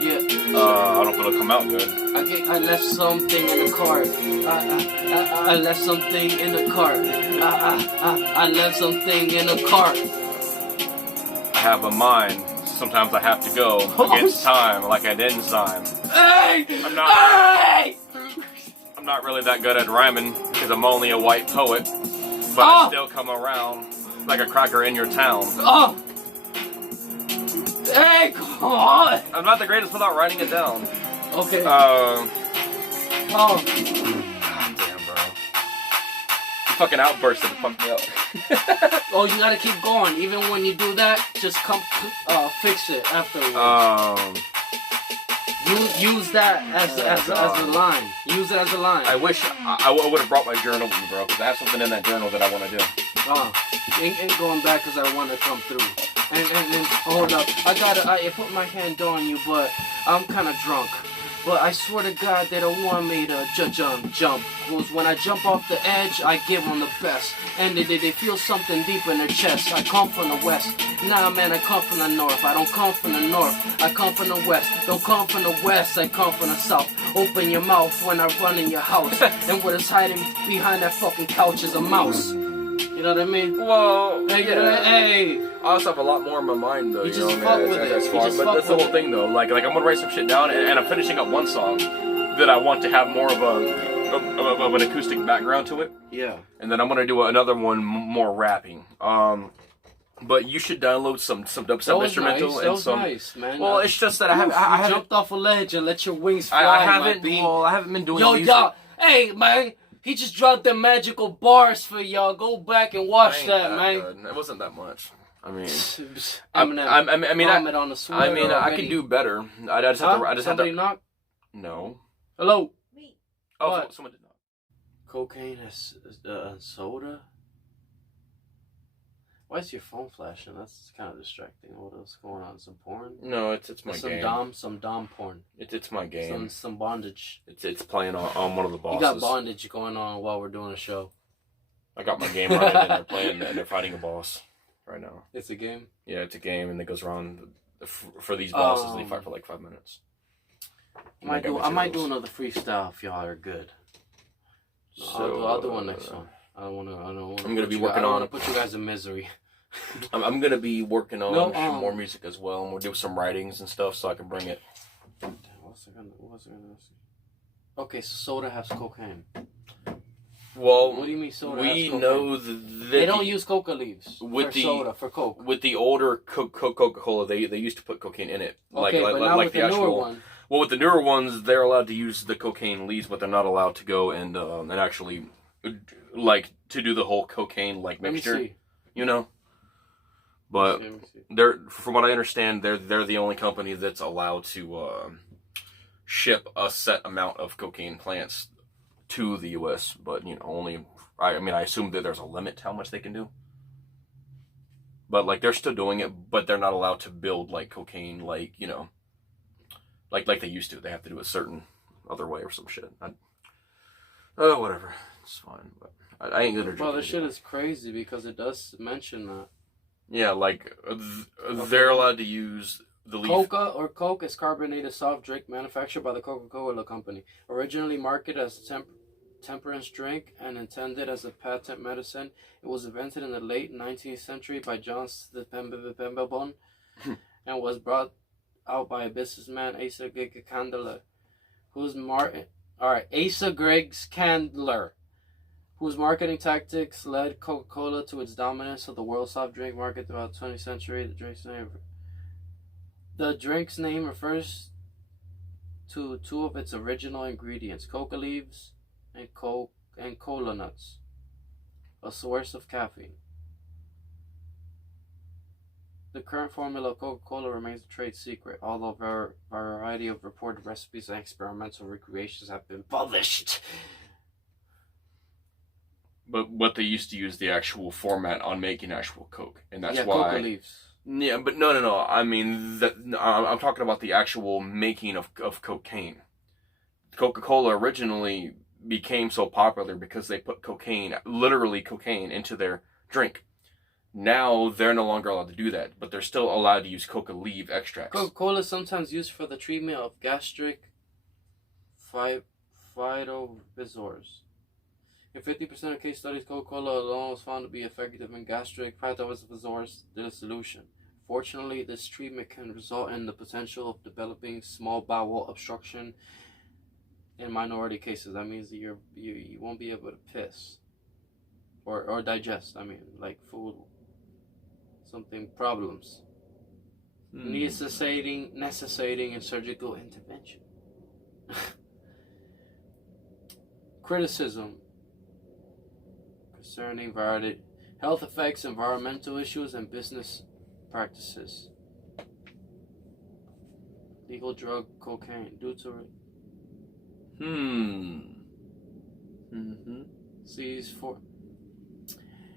Yeah. I don't feel it'll come out good. I left something in the cart. I left something in the cart. I left something in the cart. I have a mind. Sometimes I have to go against time, like an enzyme. Hey! I'm not really that good at rhyming because I'm only a white poet, but I still come around like a cracker in your town. Oh! Hey, come on! I'm not the greatest without writing it down. Okay. Oh. Oh. God damn, bro. You fucking outburst and fucked me up. Oh, you gotta keep going. Even when you do that, just come fix it afterwards. Use that as a line. Use it as a line. I wish I would have brought my journal with me, bro, because I have something in that journal that I want to do. Ain't going back because I want to come through. And hold up. I put my hand on you, but I'm kind of drunk. But I swear to God, they don't want me to jump. Cause when I jump off the edge, I give them the best. And they feel something deep in their chest. I come from the west. Nah, man, I come from the north. I don't come from the north. I come from the west. Don't come from the west. I come from the south. Open your mouth when I run in your house. And what is hiding behind that fucking couch is a mouse. You know what I mean? Whoa. Hey. I also have a lot more in my mind, though. You just fuck with it. But that's the whole thing, though. Like I'm gonna write some shit down, and I'm finishing up one song that I want to have more of an acoustic background to it. Yeah. And then I'm gonna do another one more rapping. But you should download some instrumental nice. and That was some. Nice, man. Well, it's just that I haven't jumped off a ledge and let your wings fly. I haven't been doing. Yo, music. y'all. Hey, man. He just dropped them magical bars for y'all. Go back and watch that, man. Good. It wasn't that much. I mean, I can do better. I just had to. Knock? No. Hello. Me. Oh, What? someone did not. Cocaine and soda. Why is your phone flashing? That's kind of distracting. What's going on? Some porn? No, it's my game. Some dom porn. It's my game. Some bondage. It's playing on one of the bosses. You got bondage going on while we're doing a show. I got my game running and they're playing and they're fighting a boss right now. It's a game? Yeah, it's a game and it goes around for these bosses. They fight for like 5 minutes. I might do another freestyle if y'all are good. So, I'll do one next time. I don't want to. I'm gonna be working I don't on. want to put you guys in misery. I'm gonna be working on No, some more music as well, and we'll do some writings and stuff so I can bring it. What's I gonna say? Okay, so soda has cocaine. Well, What do you mean soda we has cocaine? know that They don't use coca leaves with for the- soda, for Coke. with the older Coca-Cola, they used to put cocaine in it. Okay, but now with the newer one. Well, with the newer ones, they're allowed to use the cocaine leaves, but they're not allowed to go and actually like to do the whole cocaine like mixture. Let me see. You know. But Let me see. they're, from what I understand, they're the only company that's allowed to ship a set amount of cocaine plants to the U.S. But only. I mean, I assume that there's a limit to how much they can do. But like they're still doing it, but they're not allowed to build like cocaine, like like they used to. They have to do a certain other way or some shit. Oh, whatever. It's fine. But I ain't gonna drink. Well, this shit is crazy because it does mention that. Yeah, like they're allowed to use the leaf. Coca or Coke is carbonated soft drink manufactured by the Coca-Cola Company. Originally marketed as a temperance drink and intended as a patent medicine, it was invented in the late 19th century by John Stephenbon and was brought out by a businessman, Asa Griggs Candler, whose marketing tactics led Coca-Cola to its dominance of the world soft drink market throughout the 20th century. The drink's name refers to two of its original ingredients, coca leaves and cola nuts, a source of caffeine. The current formula of Coca-Cola remains a trade secret, although a variety of reported recipes and experimental recreations have been published. But what they used to use the actual format on making actual Coke, and that's why. Coca leaves. Yeah, but no. I mean, I'm talking about the actual making of cocaine. Coca-Cola originally became so popular because they put literally cocaine, into their drink. Now they're no longer allowed to do that, but they're still allowed to use coca leaf extracts. Coca-Cola is sometimes used for the treatment of gastric phytovasors. In 50% of case studies, Coca-Cola alone was found to be effective in gastric phytovasors dissolution. Fortunately, this treatment can result in the potential of developing small bowel obstruction in minority cases. That means that you won't be able to piss or digest. I mean, like food, something problems necessitating a surgical intervention. Criticism concerning variety, health effects, environmental issues, and business practices. Legal drug cocaine due to it. Seized for.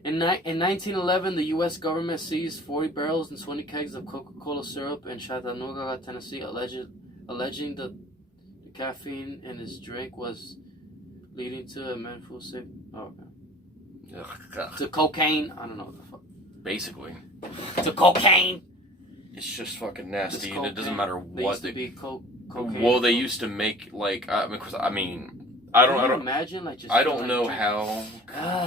In 1911, the U.S. government seized 40 barrels and 20 kegs of Coca-Cola syrup in Chattanooga, Tennessee, alleging that the caffeine in his drink was leading to a mental sick. Oh, okay. To cocaine. I don't know what the fuck. Basically. To cocaine. It's just fucking nasty, and it doesn't matter They what used to be cocaine. Well, they used to make like I don't imagine like just. I don't know how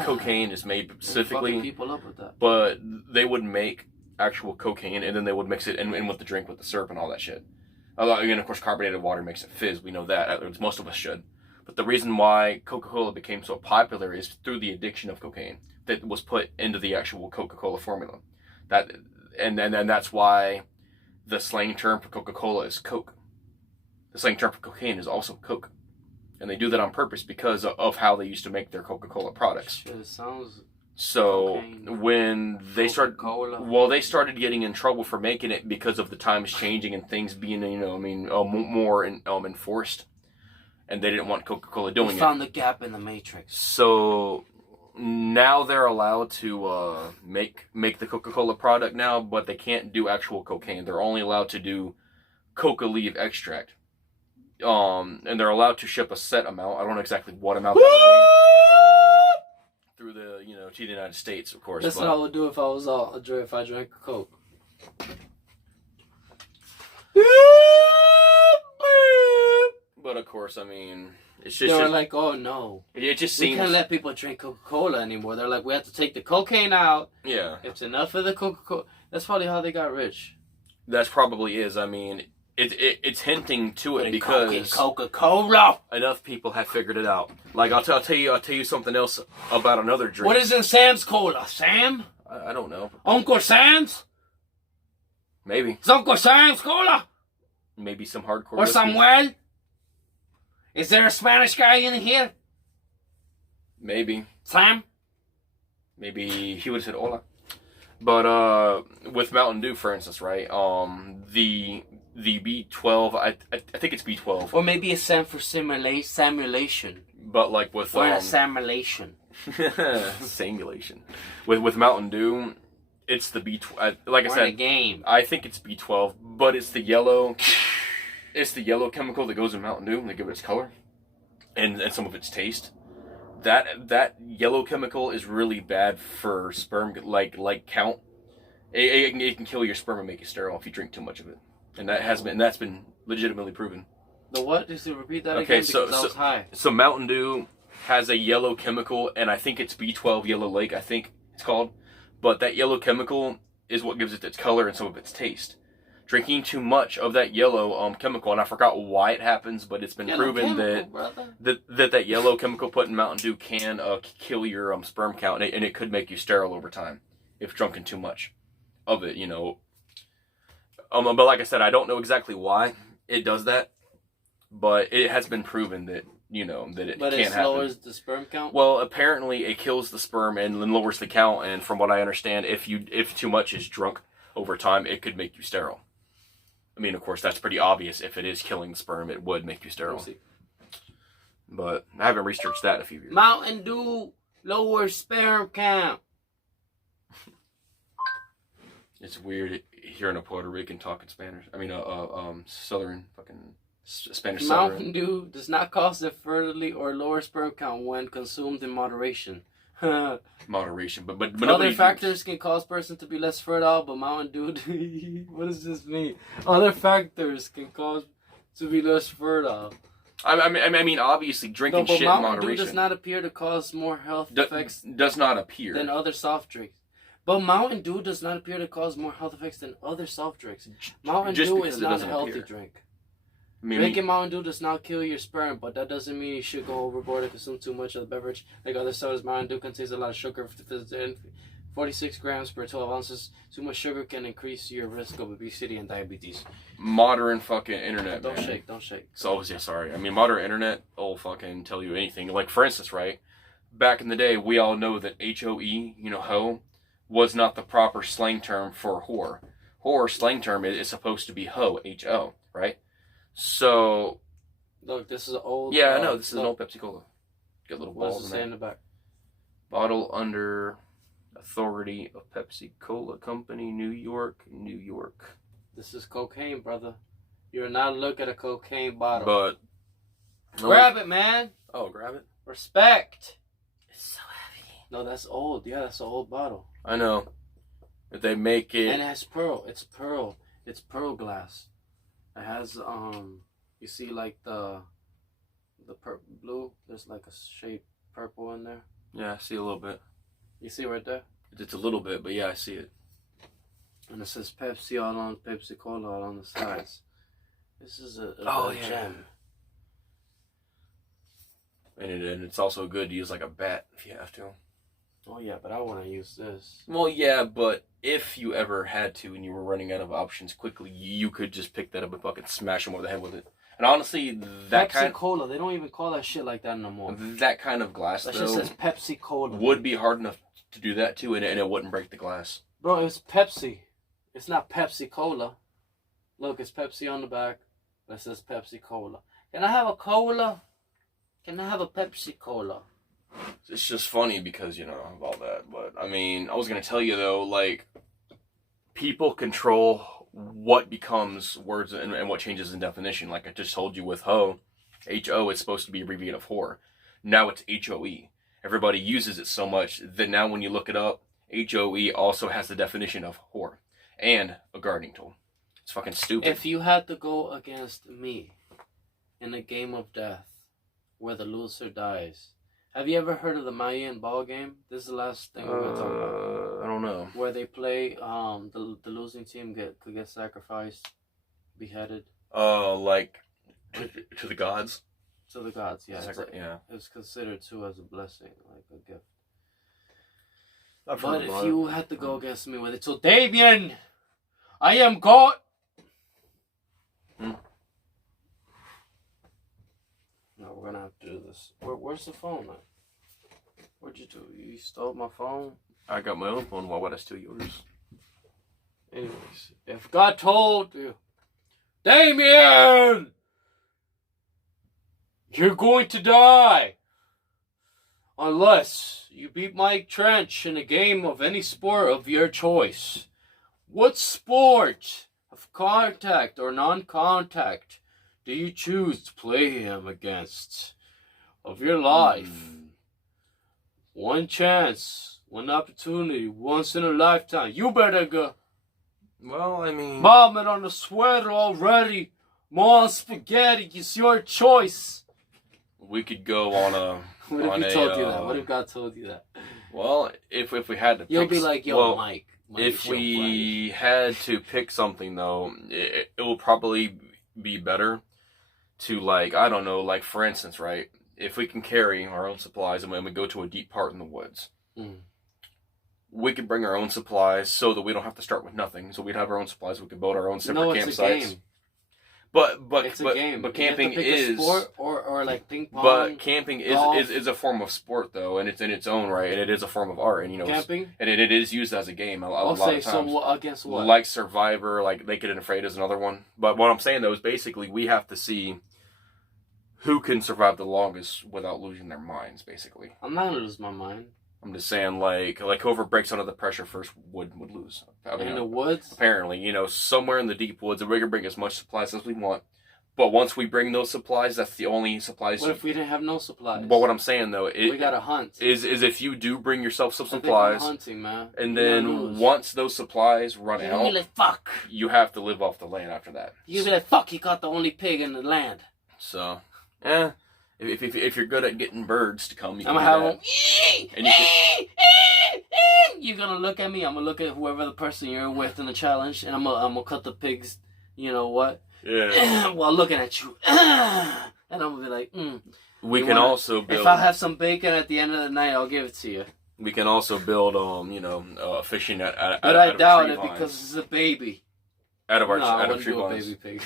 cocaine is made specifically. Fucking people up with that. But they would make actual cocaine, and then they would mix it in with the drink with the syrup and all that shit. Again, of course, carbonated water makes it fizz. We know that. Most of us should. But the reason why Coca-Cola became so popular is through the addiction of cocaine that was put into the actual Coca-Cola formula. And that's why the slang term for Coca-Cola is Coke. The slang term for cocaine is also Coke. And they do that on purpose because of how they used to make their Coca-Cola products. Shit, sounds. So Cocaine. When they Coca-Cola. they started getting in trouble for making it because of the times changing and things being, more enforced. And they didn't want Coca-Cola doing it. Found the gap in the matrix. So now they're allowed to make the Coca-Cola product now, but they can't do actual cocaine. They're only allowed to do coca leaf extract. And they're allowed to ship a set amount. I don't know exactly what amount that would be. Through the, to the United States, of course. That's what I would do if I drank a Coke. But of course, I mean, It's They just, were like, oh no, it just we seems. can't let people drink Coca-Cola anymore. They're like, we have to take the cocaine out. Yeah, It's enough of the Coca-Cola. That's probably how they got rich. that's probably is. I mean, it's hinting to it Putting coke in because Coca-Cola. enough people have figured it out. Like I'll tell you something else about another drink. What is in Sam's Cola? Sam? I don't know. Uncle Sam's? Maybe Is Uncle Sam's Cola? maybe some hardcore. Or whiskey. Samuel? Is there a Spanish guy in here? Maybe Sam? he would have said hola. But with Mountain Dew, for instance, right? The B12, I think it's B12. Or maybe it's Sam for simulation. But like with Or a simulation. simulation. With Mountain Dew, it's the B12. Like I Or in a said, game. I think it's B12, but it's the yellow. It's the yellow chemical that goes in Mountain Dew and they give it its color and some of its taste. That yellow chemical is really bad for sperm like count. It can kill your sperm and make you sterile if you drink too much of it, and that's been legitimately proven. The what? Just to repeat that Okay, again because I was high. So Mountain Dew has a yellow chemical, and I think it's B12 Yellow Lake. I think it's called, but that yellow chemical is what gives it its color and some of its taste. Drinking too much of that yellow chemical, and I forgot why it happens, but it's been proven that yellow chemical put in Mountain Dew can kill your sperm count, and it could make you sterile over time if drunken too much of it, you know. But like I said, I don't know exactly why it does that, but it has been proven that that it But can it happen. lowers the sperm count? Well, apparently it kills the sperm and then lowers the count, and from what I understand, if too much is drunk over time, it could make you sterile. I mean, of course, that's pretty obvious. If it is killing the sperm, it would make you sterile. But I haven't researched that in a few years. Mountain Dew lowers sperm count. It's weird hearing a Puerto Rican talking Spanish. I mean, Southern fucking Spanish Mountain Southern. Dew does not cause infertility or lower sperm count when consumed in moderation. Moderation, but Other nobody factors can cause person to be less fertile, but Mountain Dew. What does this mean? Other factors can cause to be less fertile. I mean, obviously, drinking But shit in Mountain moderation Dew does not appear to cause more health effects does not appear. than other soft drinks. But Mountain Dew does not appear to cause more health effects than other soft drinks. Mountain Just Dew because is it not a doesn't healthy appear. drink. I mean, Drinking Mountain Dew does not kill your sperm, but that doesn't mean you should go overboard and consume too much of the beverage. Like other sodas, Mountain Dew contains a lot of sugar, 46 grams per 12 ounces. Too much sugar can increase your risk of obesity and diabetes. modern fucking internet, Don't man. shake, don't shake. So obviously, sorry. I mean, modern internet will fucking tell you anything. Like, for instance, right? Back in the day, we all know that HOE, hoe, was not the proper slang term for whore. Whore slang term is supposed to be hoe, HO, right? So, Look, this is an old. yeah, I know. This is an old Pepsi Cola. Got little What does balls it in say there. in the back? Bottle under authority of Pepsi Cola Company, New York, New York. This is cocaine, brother. You're not looking at a cocaine bottle. But Grab it, man. Oh, grab it. Respect. It's so heavy. No, that's old. Yeah, that's an old bottle. I know. But they make it. And it has pearl. It's pearl. It's pearl glass. It has you see like the blue. There's like a shade purple in there. Yeah, I see a little bit. You see right there. It's a little bit, but yeah, I see it. And it says Pepsi all on Pepsi Cola all on the sides. This is a Oh, yeah. gem. And it's also good to use like a bat if you have to. Oh yeah, but I want to use this. Well, yeah, but if you ever had to and you were running out of options quickly, you could just pick that up and fucking smash them over the head with it. And honestly, Pepsi Cola. They don't even call that shit like that no more. that kind of glass That though just says Pepsi Cola. would be hard enough to do that too, and it wouldn't break the glass. Bro, it's Pepsi. It's not Pepsi Cola. Look, it's Pepsi on the back. That says Pepsi Cola. Can I have a cola? Can I have a Pepsi Cola? It's just funny because, of all that. But, I mean, I was going to tell you, though, like, people control what becomes words and what changes in definition. Like I just told you with hoe, H-O is supposed to be abbreviated of whore. Now it's H-O-E. Everybody uses it so much that now when you look it up, H-O-E also has the definition of whore and a gardening tool. It's fucking stupid. If you had to go against me in a game of death, where the loser dies. Have you ever heard of the Mayan ball game? This is the last thing we're gonna talk about. I don't know. Where they play, the losing team could get sacrificed, beheaded. Like to the gods. To the gods, yeah. Yeah. It's considered too as a blessing, like a gift. I've But heard if about you it. had to go against me with it, so Damien, I am God. Hmm. No, we're gonna have to do this. Where's the phone at? What'd you do? You stole my phone? I got my own phone. Why would I steal yours? Anyways, if God told you, Damien, you're going to die unless you beat Mike Trenche in a game of any sport of your choice. What sport of contact or non-contact do you choose to play him against of your life? One chance, one opportunity, once in a lifetime. You better go. Well, I mean, Vomit on the sweater already. More spaghetti. It's your choice. we could go on a. What if on he told you that? What if God told you that? Well, if we had to, You'll pick be like, yo, well, Mike. if we had to pick something though, it will probably be better to, like, I don't know, like for instance, right? If we can carry our own supplies and when we go to a deep part in the woods, we could bring our own supplies so that we don't have to start with nothing. So we'd have our own supplies. We could build our own separate no, campsites. it's a game. But It's a game. But You have to camping pick a is sport or like ping pong. But camping golf. is a form of sport though, and it's in its own right, and it is a form of art, and you know, Camping. and it is used as a game a I'll lot say of times. so. Against what? Like Survivor, like Naked and Afraid is another one. But what I'm saying though is basically we have to see who can survive the longest without losing their minds. Basically, I'm not gonna lose my mind. I'm just saying like whoever breaks under the pressure first would lose. I mean, In the woods. apparently, you know, somewhere in the deep woods, we can bring as much supplies as we want. But once we bring those supplies, that's the only supplies. What if we didn't have no supplies? But what I'm saying though, we gotta hunt. is if you do bring yourself some I think supplies, I'm hunting, man. and You're gonna then lose. once those supplies run You're gonna out, be like, fuck. you have to live off the land after that. You're gonna be like, fuck. You caught the only pig in the land. So, if you're good at getting birds to come, you I'm can gonna do have that. them. And you You're gonna look at me. I'm gonna look at whoever the person you're with in the challenge, and I'm gonna cut the pigs. You know what? Yeah. While looking at you, and I'm gonna be like, We You can wanna- also build. if I have some bacon at the end of the night, I'll give it to you. We can also build fishing at But out I of doubt tree it vines. because it's a baby. out of our No, I out of wouldn't tree do a vines. baby pig.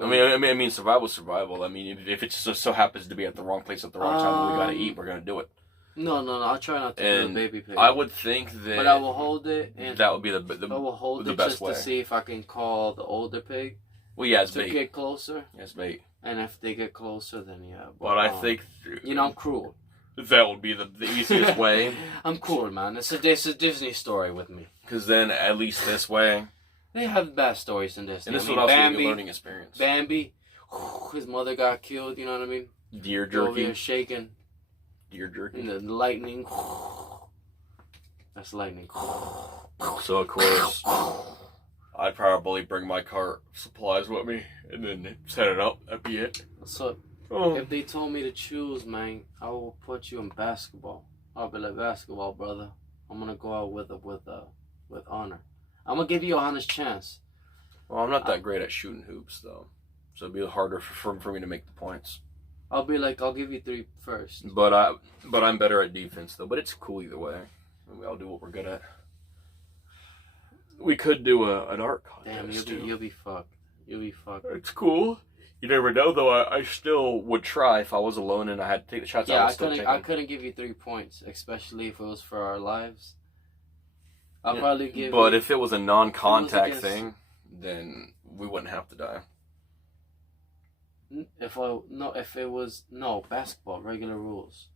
I mean, survival. I mean, if it so happens to be at the wrong place at the wrong time, and we gotta eat. We're gonna do it. No. I'll try not to do a And baby pig. I would think that. But I will hold it, and that would be I will hold the it best just way. to see if I can call the older pig Well, yeah, it's to bait. get closer. It's bait. And if they get closer, then yeah. But I think you know, I'm cruel. that would be the easiest way. I'm cool, man. It's a Disney story with me. Because then, at least this way, They have bad stories in Disney. and this I would mean, also Bambi, be a learning experience. Bambi, his mother got killed. You know what I mean? Deer Over here jerky. shaking. Deer jerky. And the lightning. That's lightning. So of course, I'd probably bring my cart supplies with me and then set it up. That'd be it. So Oh. if they told me to choose, man, I will put you in basketball. I'll be like, basketball, brother. I'm gonna go out with honor. I'm gonna give you an honest chance. Well, I'm not that great at shooting hoops though, so it'd be harder for me to make the points. I'll be like, I'll give you 3 first. But I'm better at defense though. But it's cool either way. We all do what we're good at. We could do an art contest. Damn, you'll be fucked. You'll be fucked. It's cool. You never know though. I still would try if I was alone and I had to take the shots. Yeah, would still take I them. couldn't give you 3 points, especially if it was for our lives. I'll Yeah, probably give But you, if it was a non-contact against- thing, then we wouldn't have to die. if it was basketball, regular rules.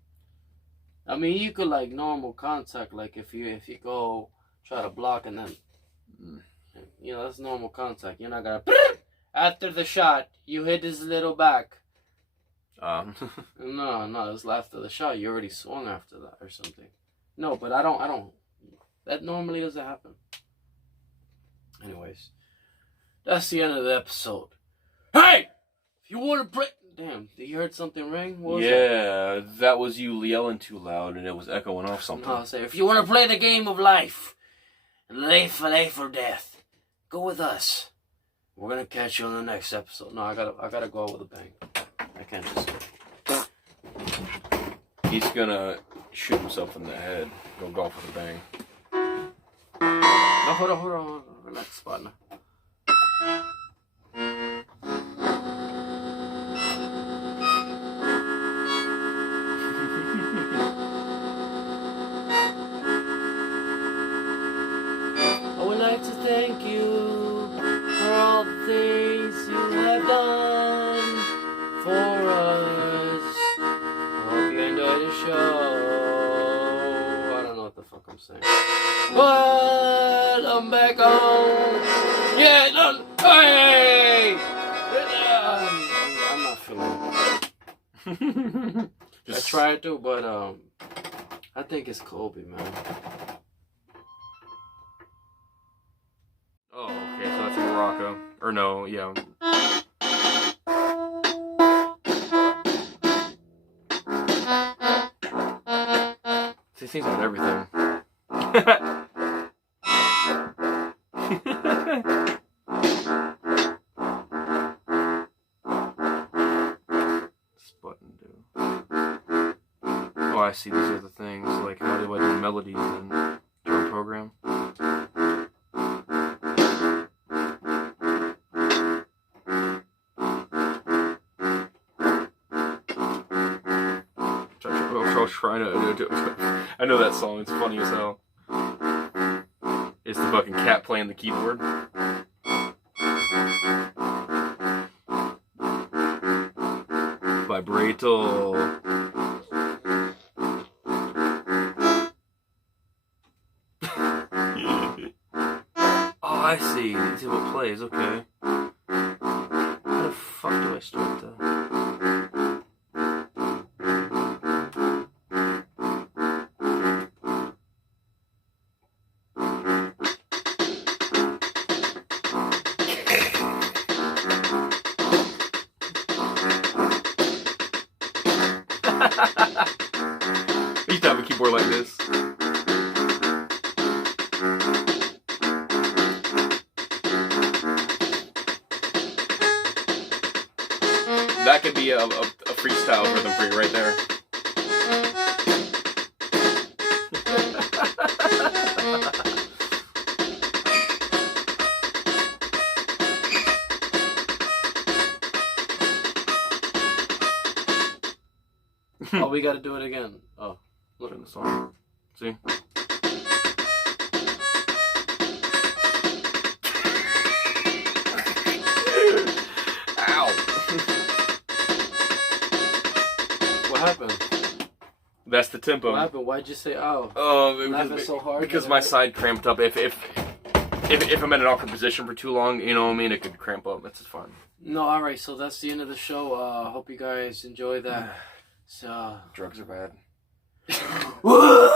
I mean, you could like normal contact, like if you go try to block and then, that's normal contact. You're not gonna after the shot you hit his little back. No, it's after the shot. You already swung after that or something. No, but I don't. That normally doesn't happen. Anyways, that's the end of the episode. Hey, if you want to break, Damn, you heard something ring? What was Yeah, that was you yelling too loud and it was echoing off something. No, I'll say, if you want to play the game of life, life or death, go with us. We're gonna catch you on the next episode. No, I gotta go out with a bang. I can't just. He's gonna shoot himself in the head. Go golf with a bang. No, hold on. Relax, partner. I would like to thank you for all the things you have done for us. I hope you enjoy the show. I don't know what the fuck I'm saying. But I'm back home. Yeah, no, hey! I'm not feeling it. I tried to, but I think it's Kobe, man. Oh, okay, so that's Morocco. Or no, yeah. See, things on everything. This button do. Oh, I see. These are the things. Like, how do I do melodies in drum program? I was trying to do. I know that song. It's funny as hell. It's the fucking cat playing the keyboard. Vibrato. Oh, I see. This is what plays. Okay. How the fuck do I start that? I used to have a keyboard like this. That could be a freestyle rhythm for you right there. Oh, we gotta do it again. Oh, look. Turn the song. See? Ow! What happened? That's the tempo. What happened? Why'd you say ow? Because, so hard because that my it- side cramped up. If I'm in an awkward position for too long, you know what I mean, it could cramp up. That's just fine. No, alright, so that's the end of the show. Hope you guys enjoy that. So. Drugs are bad. Whoa!